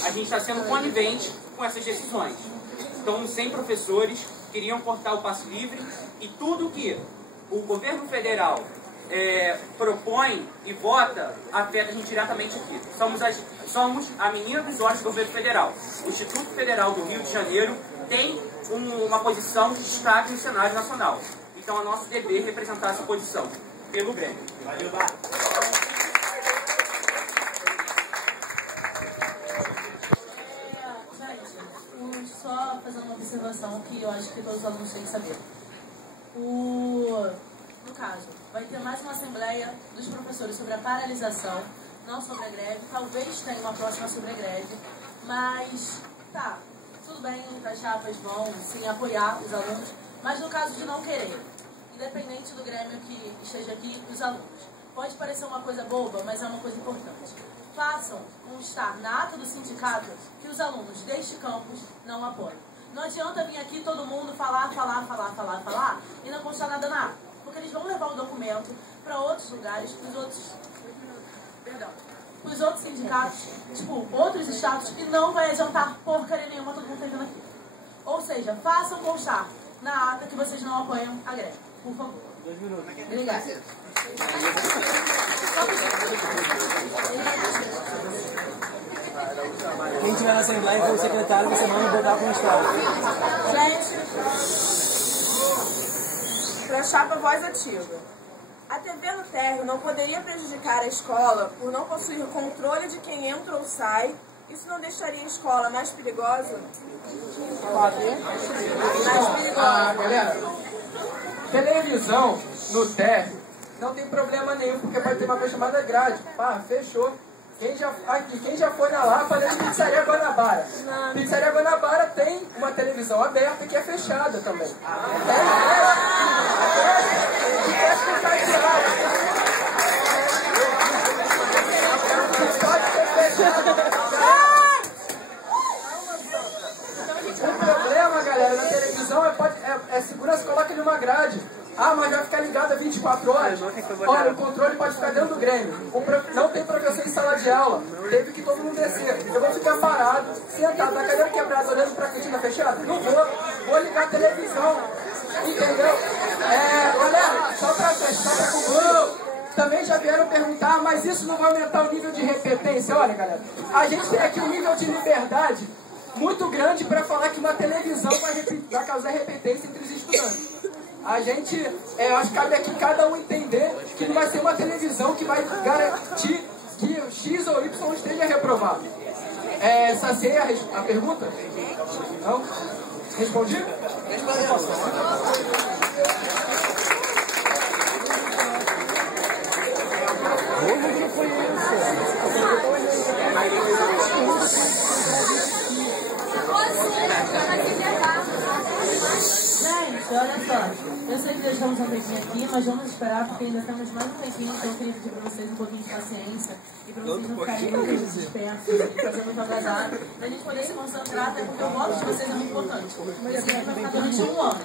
A gente está sendo conivente com essas decisões. Então, 100 professores queriam cortar o passe livre e tudo que o governo federal propõe e vota afeta a gente diretamente aqui. Somos a menina dos olhos do governo federal. O Instituto Federal do Rio de Janeiro tem uma posição de destaque no cenário nacional. Então é nosso dever representar essa posição pelo Grêmio. Valeu, Bar. Só fazendo uma observação que eu acho que todos os alunos têm que saber. No caso, vai ter mais uma assembleia dos professores sobre a paralisação, não sobre a greve. Talvez tenha uma próxima sobre a greve, mas tá, tudo bem, as chapas vão sim apoiar os alunos, mas no caso de não querer, independente do Grêmio que esteja aqui, os alunos. Pode parecer uma coisa boba, mas é uma coisa importante. Façam constar na ata do sindicato que os alunos deste campus não apoiam. Não adianta vir aqui todo mundo falar e não constar nada na ata. Porque eles vão levar o documento para outros lugares, os outros sindicatos, tipo, outros estados, e não vai adiantar porcaria nenhuma todo mundo tá vindo aqui. Ou seja, façam constar na ata que vocês não apoiam a greve, por favor. 2 minutos. Obrigada. Quem estiver na Assembleia e for o secretário, você manda botar com o Estado. Gente, para a chapa Voz Ativa. A TV no térreo não poderia prejudicar a escola por não possuir controle de quem entra ou sai. Isso não deixaria a escola mais perigosa? Mais perigosa. Galera, televisão no térreo não tem problema nenhum, porque pode ter uma coisa chamada grade. Pá, fechou. Quem já foi na Lapa, na Pizzaria Guanabara. Pizzaria Guanabara tem uma televisão aberta que é fechada também. O problema, galera, na televisão é segurança, coloca ele numa grade. Ah, mas vai ficar ligada 24 horas. Olha, o controle pode ficar dentro do Grêmio. Não tem professor em sala de aula. Teve que todo mundo descer. Eu vou ficar parado, sentado na cadeira quebrada, olhando pra cortina fechada? Não vou. Vou ligar a televisão. Entendeu? Galera, só pra concluir. Também já vieram perguntar, mas isso não vai aumentar o nível de repetência? Olha, galera, a gente tem aqui um nível de liberdade muito grande para falar que uma televisão vai causar repetência entre os estudantes. A gente, acho que cabe aqui cada um entender que não vai ser uma televisão que vai garantir que o X ou Y esteja reprovado. Saciei a pergunta? Não? Respondi? Gente, olha só. Eu sei que nós estamos um tempinho aqui, mas vamos esperar porque ainda temos mais um tempinho, então eu queria pedir para vocês um pouquinho de paciência e para vocês não ficarem muito dispersos e fazer muito atrasado, para a gente poder se concentrar, até porque o voto de vocês é muito importante. Mas esse vai ficar durante um ano.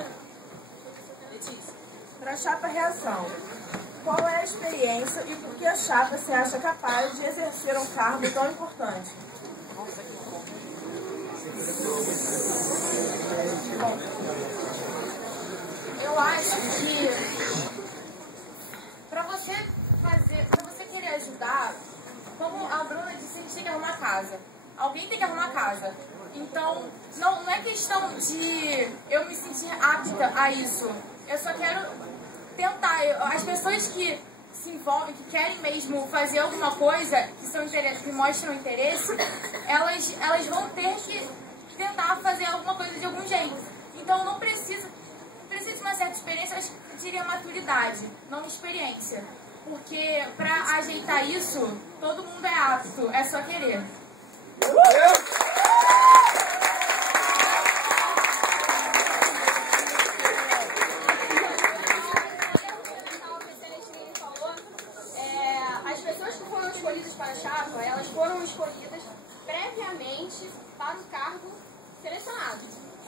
Letícia. Para a chapa Reação. Qual é a experiência e por que a chapa se acha capaz de exercer um cargo tão importante? Eu acho que para você querer ajudar, como a Bruna disse, a gente tem que arrumar casa. Alguém tem que arrumar casa. Então, não é questão de eu me sentir apta a isso. Eu só quero tentar. As pessoas que se envolvem, que querem mesmo fazer alguma coisa, que mostram interesse, elas vão ter que tentar fazer alguma coisa de algum jeito. Então, não precisa de uma certa experiência, eu diria maturidade, não experiência. Porque para ajeitar isso, todo mundo é apto, é só querer. As pessoas que foram escolhidas para a chapa, elas foram escolhidas previamente para o cargo selecionado.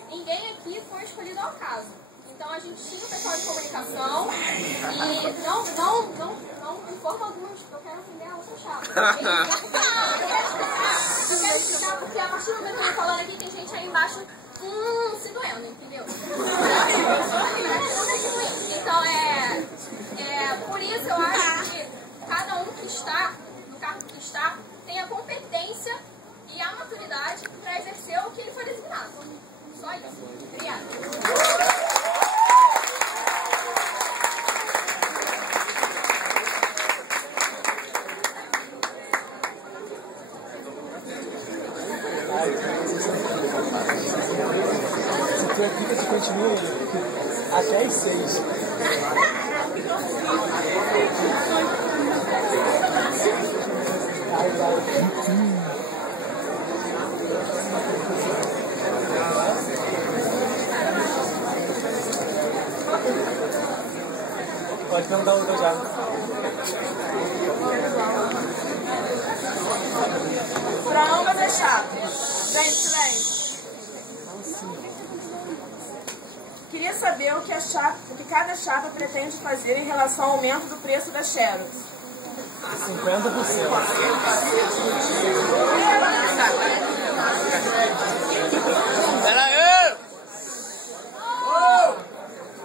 Ninguém aqui foi escolhido ao acaso. Então a gente tinha o pessoal de comunicação e não de forma alguma eu quero ofender a outra chapa. Eu quero explicar porque a partir do momento que eu tô falando aqui tem gente aí embaixo se doendo, entendeu? Então por isso eu acho Até às 6. Pode perguntar outra já. Para ambas as chapas. Gente, silêncio. Queria saber o que cada chapa pretende fazer em relação ao aumento do preço da Xerox. 50%.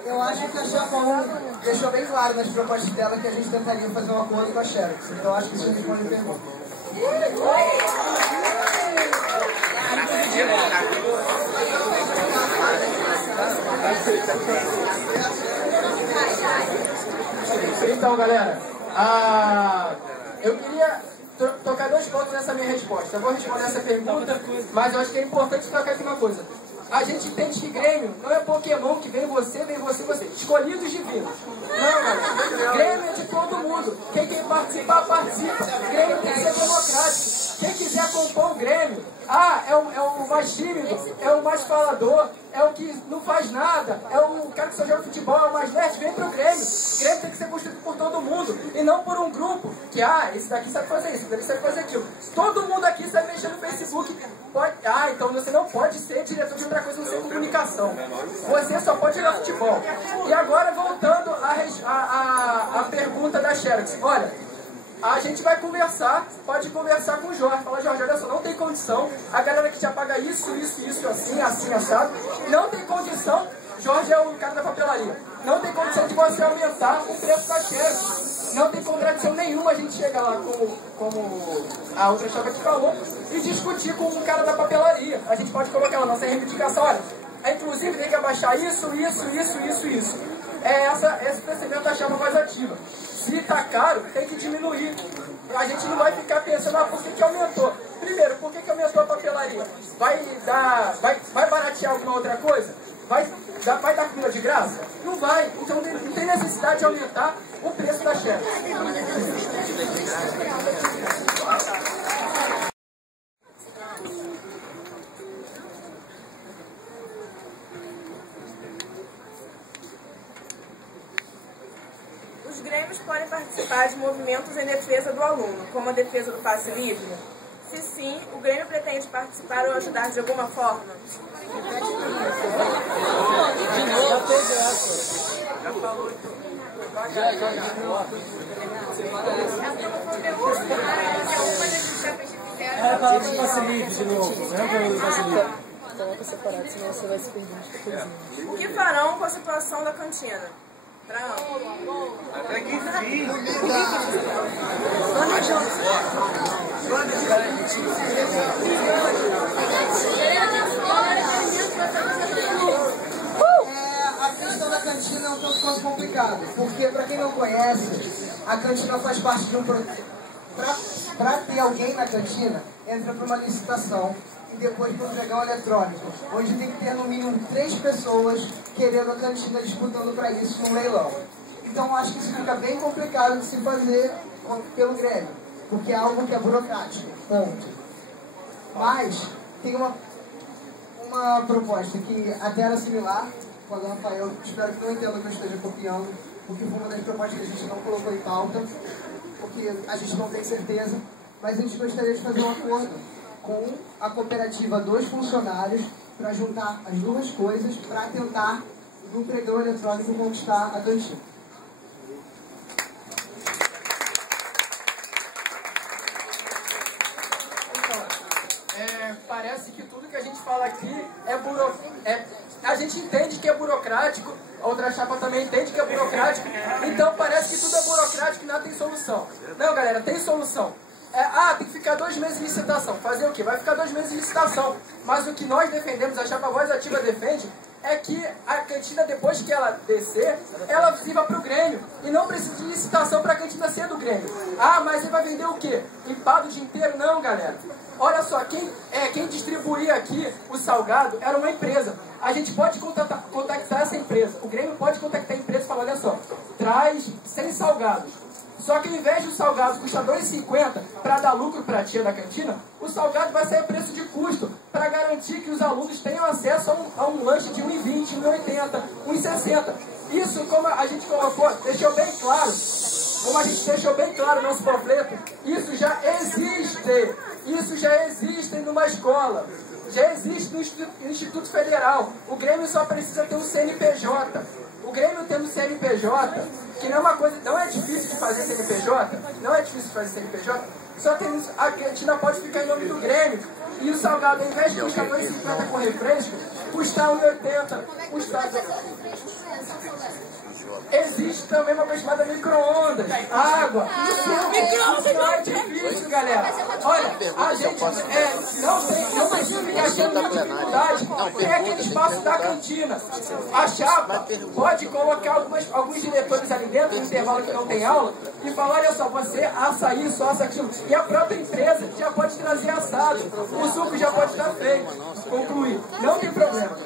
Eu acho que a Chapa 1 deixou bem claro nas propostas dela que a gente tentaria fazer um acordo com a Xerox. Então acho que isso responde a pergunta. Então, galera, eu queria tocar dois pontos nessa minha resposta. Eu vou responder essa pergunta, mas eu acho que é importante tocar aqui uma coisa. A gente entende que Grêmio não é Pokémon que vem você, você. Escolhidos divinos. Não, galera. Grêmio é de todo mundo. Quem quer participar, participa. Grêmio tem que ser democrático. Quem quiser compor o Grêmio, é o mais tímido, é o mais falador, é o que não faz nada, é o cara que só joga futebol, é o mais nerd, vem pro Grêmio. O Grêmio tem que ser construído por todo mundo, e não por um grupo que, esse daqui sabe fazer isso, esse daqui sabe fazer aquilo. Todo mundo aqui sabe mexer no Facebook. Então você não pode ser diretor de outra coisa, não ser comunicação. Você só pode jogar futebol. E agora, voltando à pergunta da Xerox. Olha, a gente vai conversar, pode conversar com o Jorge. Fala, Jorge, olha só, não tem condição. A galera que te paga isso, assim, assado. Não tem condição. Jorge é o cara da papelaria. Não tem condição de você aumentar o preço da Xerox. Não tem contradição nenhuma a gente chegar lá, como a outra chapa que falou, e discutir com o cara da papelaria. A gente pode colocar lá na nossa reivindicação, olha, inclusive tem que abaixar isso. Esse crescimento da chapa mais ativa. Se está caro, tem que diminuir. A gente não vai ficar pensando, por que aumentou? Primeiro, por que aumentou a papelaria? Vai baratear alguma outra coisa? Vai dar comida de graça? Não vai. Então não tem necessidade de aumentar o preço da Xerox. Os grêmios podem participar de movimentos em defesa do aluno, como a defesa do passe livre? Se sim, o Grêmio pretende participar ou ajudar de alguma forma? Era falar do passe livre de novo, né? Do passe livre. Coloca separado, senão você vai se perder. O que farão com a situação da cantina? Até que sim. A questão da cantina é um tanto quanto complicado, porque para quem não conhece, a cantina faz parte de um processo. Para ter alguém na cantina, entra para uma licitação e depois para um pregão eletrônico, onde tem que ter no mínimo 3 pessoas querendo a cantina disputando para isso num leilão. Então acho que isso fica bem complicado de se fazer pelo Grêmio, porque é algo que é burocrático, ponto. Mas tem uma proposta que até era similar, quando o Rafael, espero que não entenda que eu esteja copiando, porque foi uma das propostas que a gente não colocou em pauta, porque a gente não tem certeza, mas a gente gostaria de fazer um acordo com a cooperativa dos funcionários para juntar as duas coisas para tentar, no pregão eletrônico, conquistar a cantina. Parece que tudo que a gente fala aqui a gente entende que é burocrático, a outra chapa também entende que é burocrático, então parece que tudo é burocrático e nada tem solução. Não, galera, tem solução. Tem que ficar 2 meses em licitação. Fazer o quê? Vai ficar 2 meses em licitação. Mas o que nós defendemos, a chapa Voz Ativa defende, é que a cantina, depois que ela descer, ela sirva para o Grêmio. E não precisa de licitação para a cantina ser do Grêmio. Ah, mas ele vai vender o quê? Limpado o dia inteiro? Não, galera. Olha só, quem distribuía aqui o salgado era uma empresa. A gente pode contactar essa empresa. O Grêmio pode contactar a empresa e falar, olha só, traz 100 salgados. Só que ao invés de o salgado custar R$ 2,50 para dar lucro para a tia da cantina, o salgado vai sair a preço de custo para garantir que os alunos tenham acesso a um lanche de R$ 1,20, R$ 1,80, R$ 1,60. Isso, como a gente colocou, deixou bem claro, como a gente deixou bem claro no nosso panfleto, isso já existe. Isso já existe numa escola. Já existe no Instituto Federal. O Grêmio só precisa ter um CNPJ. O Grêmio tendo CNPJ, que não é uma coisa, não é difícil de fazer CNPJ, não é difícil de fazer CNPJ, só tem, a cantina pode ficar em nome do Grêmio. E o salgado, ao invés de custar R$ 2,50 com refresco, custar R$ 1,80. Existe também uma coisa chamada micro-ondas, água. Isso não é difícil, galera. Olha, a gente não precisa ficar achando muita dificuldade. Tem aquele espaço da cantina. A chapa pode colocar alguns diretores ali dentro, no intervalo que não tem aula, e falar, olha só, você assa isso, assa aquilo. E a própria empresa já pode trazer assado. O suco já pode estar feito. Concluir. Não tem problema.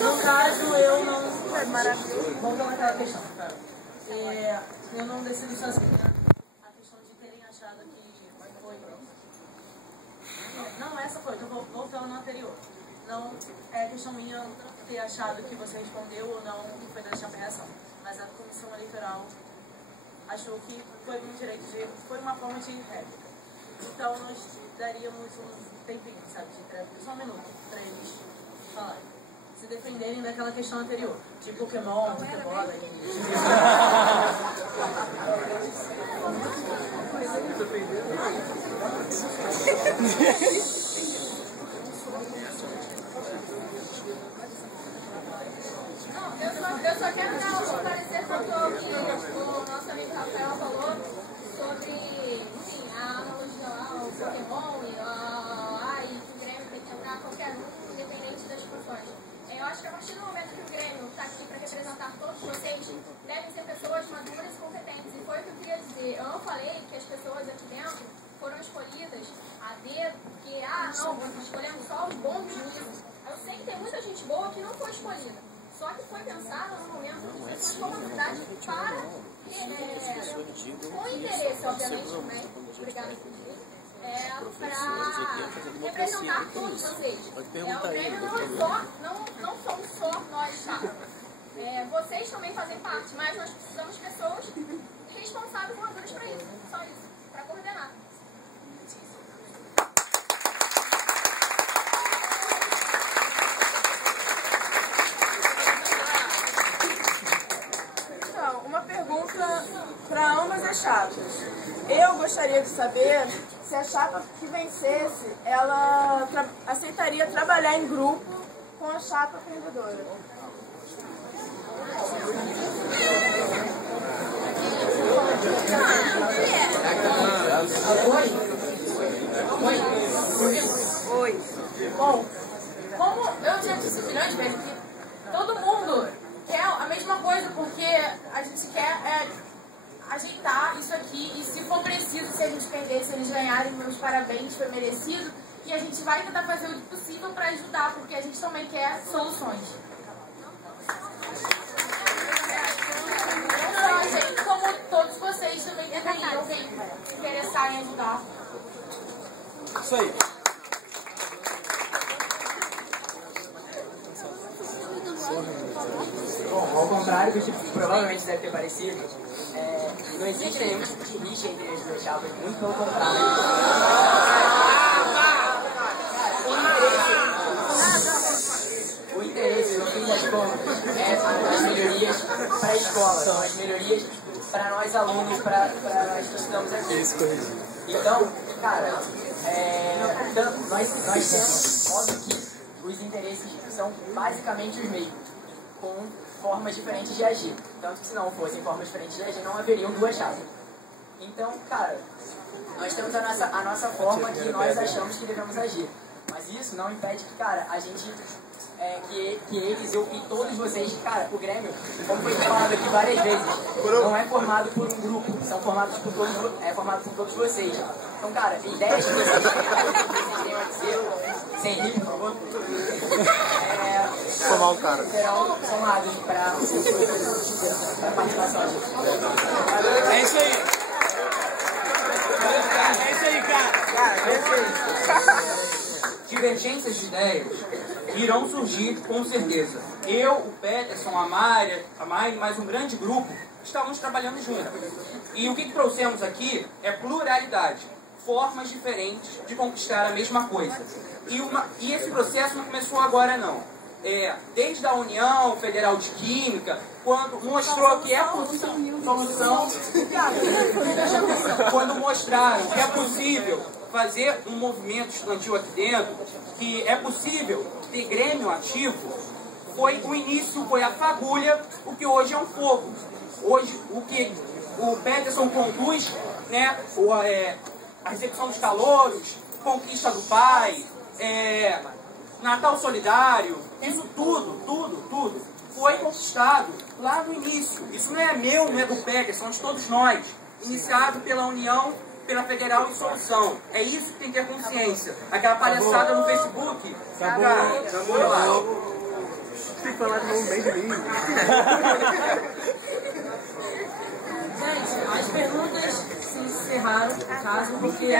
No caso, eu não... Vamos lá naquela questão, cara. Eu não decido sozinha a questão de terem achado que foi... Não, essa foi, então voltando no anterior. Não é questão minha ter achado que você respondeu ou não, que foi da chapa reação. Mas a comissão eleitoral achou que foi um direito de... foi uma forma de réplica. Então nós daríamos um tempinho, sabe, de treva, só um minuto, para eles falarem. Se defenderem daquela questão anterior, de Pokémon, Pokébola e... Eu só quero dar um parecer quanto ao que o nosso amigo Rafael falou sobre, enfim, a analogia lá, o Pokémon e que o Grêmio tem que entrar qualquer um, independente das funções. Eu acho que a partir do momento que o Grêmio está aqui para representar todos vocês, devem ser pessoas maduras e competentes. E foi o que eu queria dizer. Eu não falei que as pessoas aqui dentro foram escolhidas a dedo, porque, não, escolhemos só os bons juízes. Eu sei que tem muita gente boa que não foi escolhida. Só que foi pensado no momento de pessoas com maturidade para, com interesse, obviamente, também, obrigada por dizer, para representar todos vocês. O Grêmio não somos só nós, tá? Vocês também fazem parte, mas nós precisamos de pessoas responsáveis e maduras para isso. Só isso, para coordenar. Para ambas as chapas. Eu gostaria de saber se a chapa que vencesse, ela aceitaria trabalhar em grupo com a chapa perdedora. Oi. Bom, como eu já disse milhões de vezes aqui, todo mundo quer a mesma coisa, porque a gente quer ajeitar isso aqui, e se for preciso, se a gente perder, se eles ganharem, meus parabéns, foi merecido, e a gente vai tentar fazer o possível para ajudar, porque a gente também quer soluções. Não só a gente, como todos vocês também deveriam se interessar em ajudar. Isso aí. Bom, ao contrário do que provavelmente deve ter parecido, não existe nenhum tipo de rixa entre as duas chapas, muito pelo contrário. O interesse, no fim das contas, são as melhorias para a escola, são as melhorias para nós alunos, para nós que estudamos aqui. Então, cara, nós temos, óbvio que os interesses são basicamente os mesmos, com formas diferentes de agir. Tanto que se não fossem formas diferentes de agir, não haveriam duas chapas. Então, cara, nós temos a nossa forma que nós achamos que devemos agir. Mas isso não impede que, cara, a gente, que eles e todos vocês, cara, o Grêmio, como foi falado aqui várias vezes, não é formado por um grupo, são formados por todos, é formado por todos vocês. Então, cara, ideias que vocês tenham a dizer, sem rir, por favor, serão somados para a participação. É isso aí. É isso aí, cara. É isso aí. Divergências de ideias irão surgir com certeza. Eu, o Peterson, a Mari, mais um grande grupo, estamos trabalhando juntos. E o que trouxemos aqui é pluralidade, formas diferentes de conquistar a mesma coisa. E esse processo não começou agora, não. Desde a União Federal de Química, quando mostrou que é possível, quando mostraram que é possível fazer um movimento estudantil aqui dentro, que é possível ter Grêmio ativo, foi o início, foi a fagulha, o que hoje é um fogo. Hoje, o que o Peterson conduz, né, a recepção dos calouros, conquista do pai, Natal Solidário, isso tudo foi conquistado lá no início. Isso não é meu, não é do Peterson, de todos nós. Iniciado pela União, pela Federal e Solução. É isso que tem que ter consciência. Aquela palhaçada no Facebook. Cara, Tem que falar de novo bem de mim. Gente, as perguntas se encerraram, no caso, porque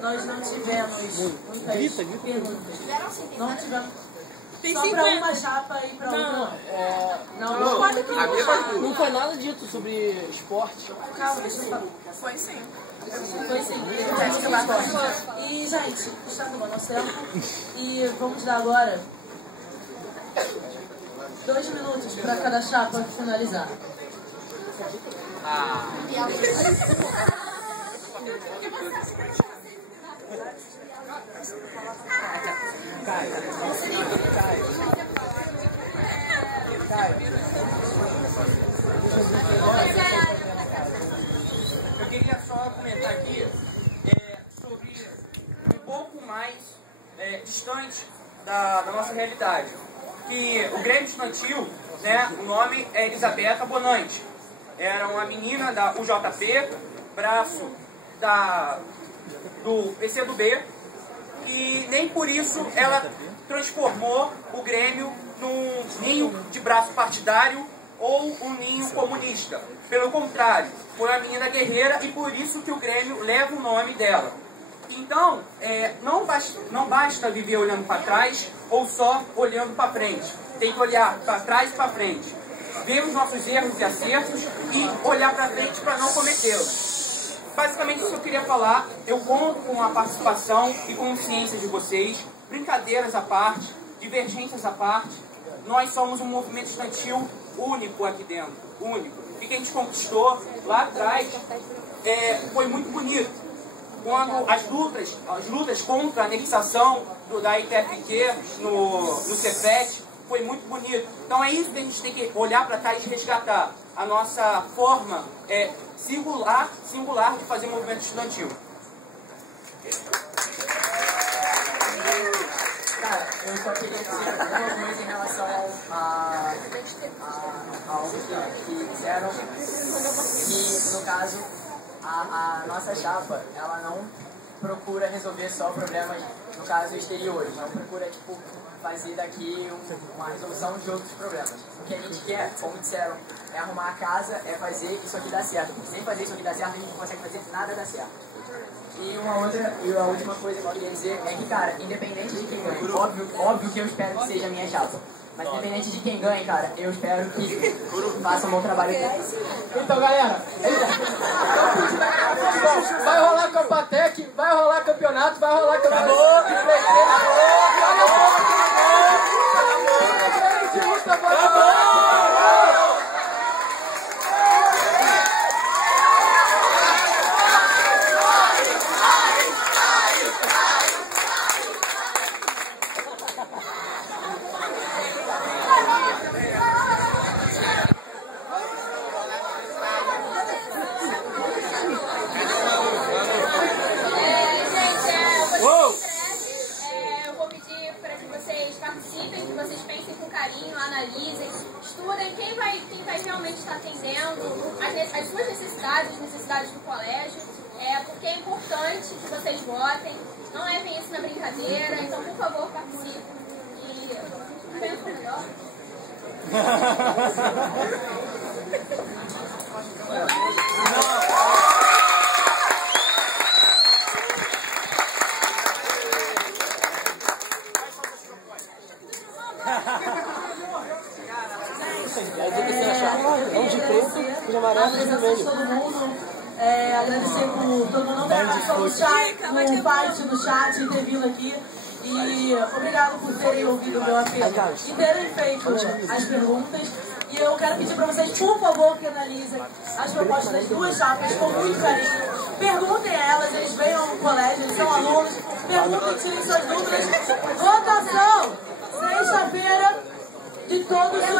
nós não tivemos muitas perguntas. Não tivemos. Só para uma chapa e para outra. Não foi nada dito sobre esporte. Calma, deixa eu falar. Foi sim. Foi sim. E, gente, está acabando nosso tempo. E vamos dar agora 2 minutos para cada chapa finalizar. Eu queria só comentar aqui sobre um pouco mais distante da nossa realidade. Que o Grêmio Estudantil, né, o nome é Elisabetta Bonante. Era uma menina da UJP, braço do PCdoB, e nem por isso ela transformou o Grêmio num ninho de braço partidário ou um ninho comunista. Pelo contrário, foi uma menina guerreira e por isso que o Grêmio leva o nome dela. Então, não basta viver olhando para trás ou só olhando para frente. Tem que olhar para trás e para frente. Ver os nossos erros e acertos e olhar para frente para não cometê-los. Basicamente isso que eu queria falar. Eu conto com a participação e consciência de vocês, brincadeiras à parte, divergências à parte. Nós somos um movimento estudantil único aqui dentro, único. E que a gente conquistou lá atrás foi muito bonito. Quando as lutas contra a anexação da ITFT no Cefet, foi muito bonito. Então é isso que a gente tem que olhar para trás e resgatar. A nossa forma singular de fazer movimento estudantil. Cara, eu só queria dizer uma coisa em relação ao que disseram, que no caso a nossa chapa, ela não procura resolver só problemas, no caso, exteriores, não procura, tipo, fazer daqui uma resolução de outros problemas. O que a gente quer, como disseram, é arrumar a casa, é fazer isso aqui dar certo. Porque sem fazer isso aqui dar certo, a gente não consegue fazer nada dar certo. E a última coisa que eu queria dizer é que, cara, independente de quem ganhe, óbvio que eu espero que seja a minha chapa. Mas independente de quem ganhe, cara, eu espero que faça um bom trabalho aqui. Então, galera, vai rolar Copa Tech, vai rolar campeonato, vai rolar campeonato. necessidades do colégio, porque é importante que vocês votem, não levem isso na brincadeira, então, por favor, participem e pensem melhor. Vamos de preto, de amarelo e de vermelho. Agradecer por todo mundo, o chat, o fight no chat e ter vindo aqui. E obrigado por terem ouvido o meu apelo e terem feito as perguntas. E eu quero pedir para vocês, por favor, que analisem as propostas das duas chapas com muito carinho. Perguntem a elas, eles venham ao colégio, eles são alunos. Perguntem, tirem suas dúvidas. Votação! Sexta-feira de todos os...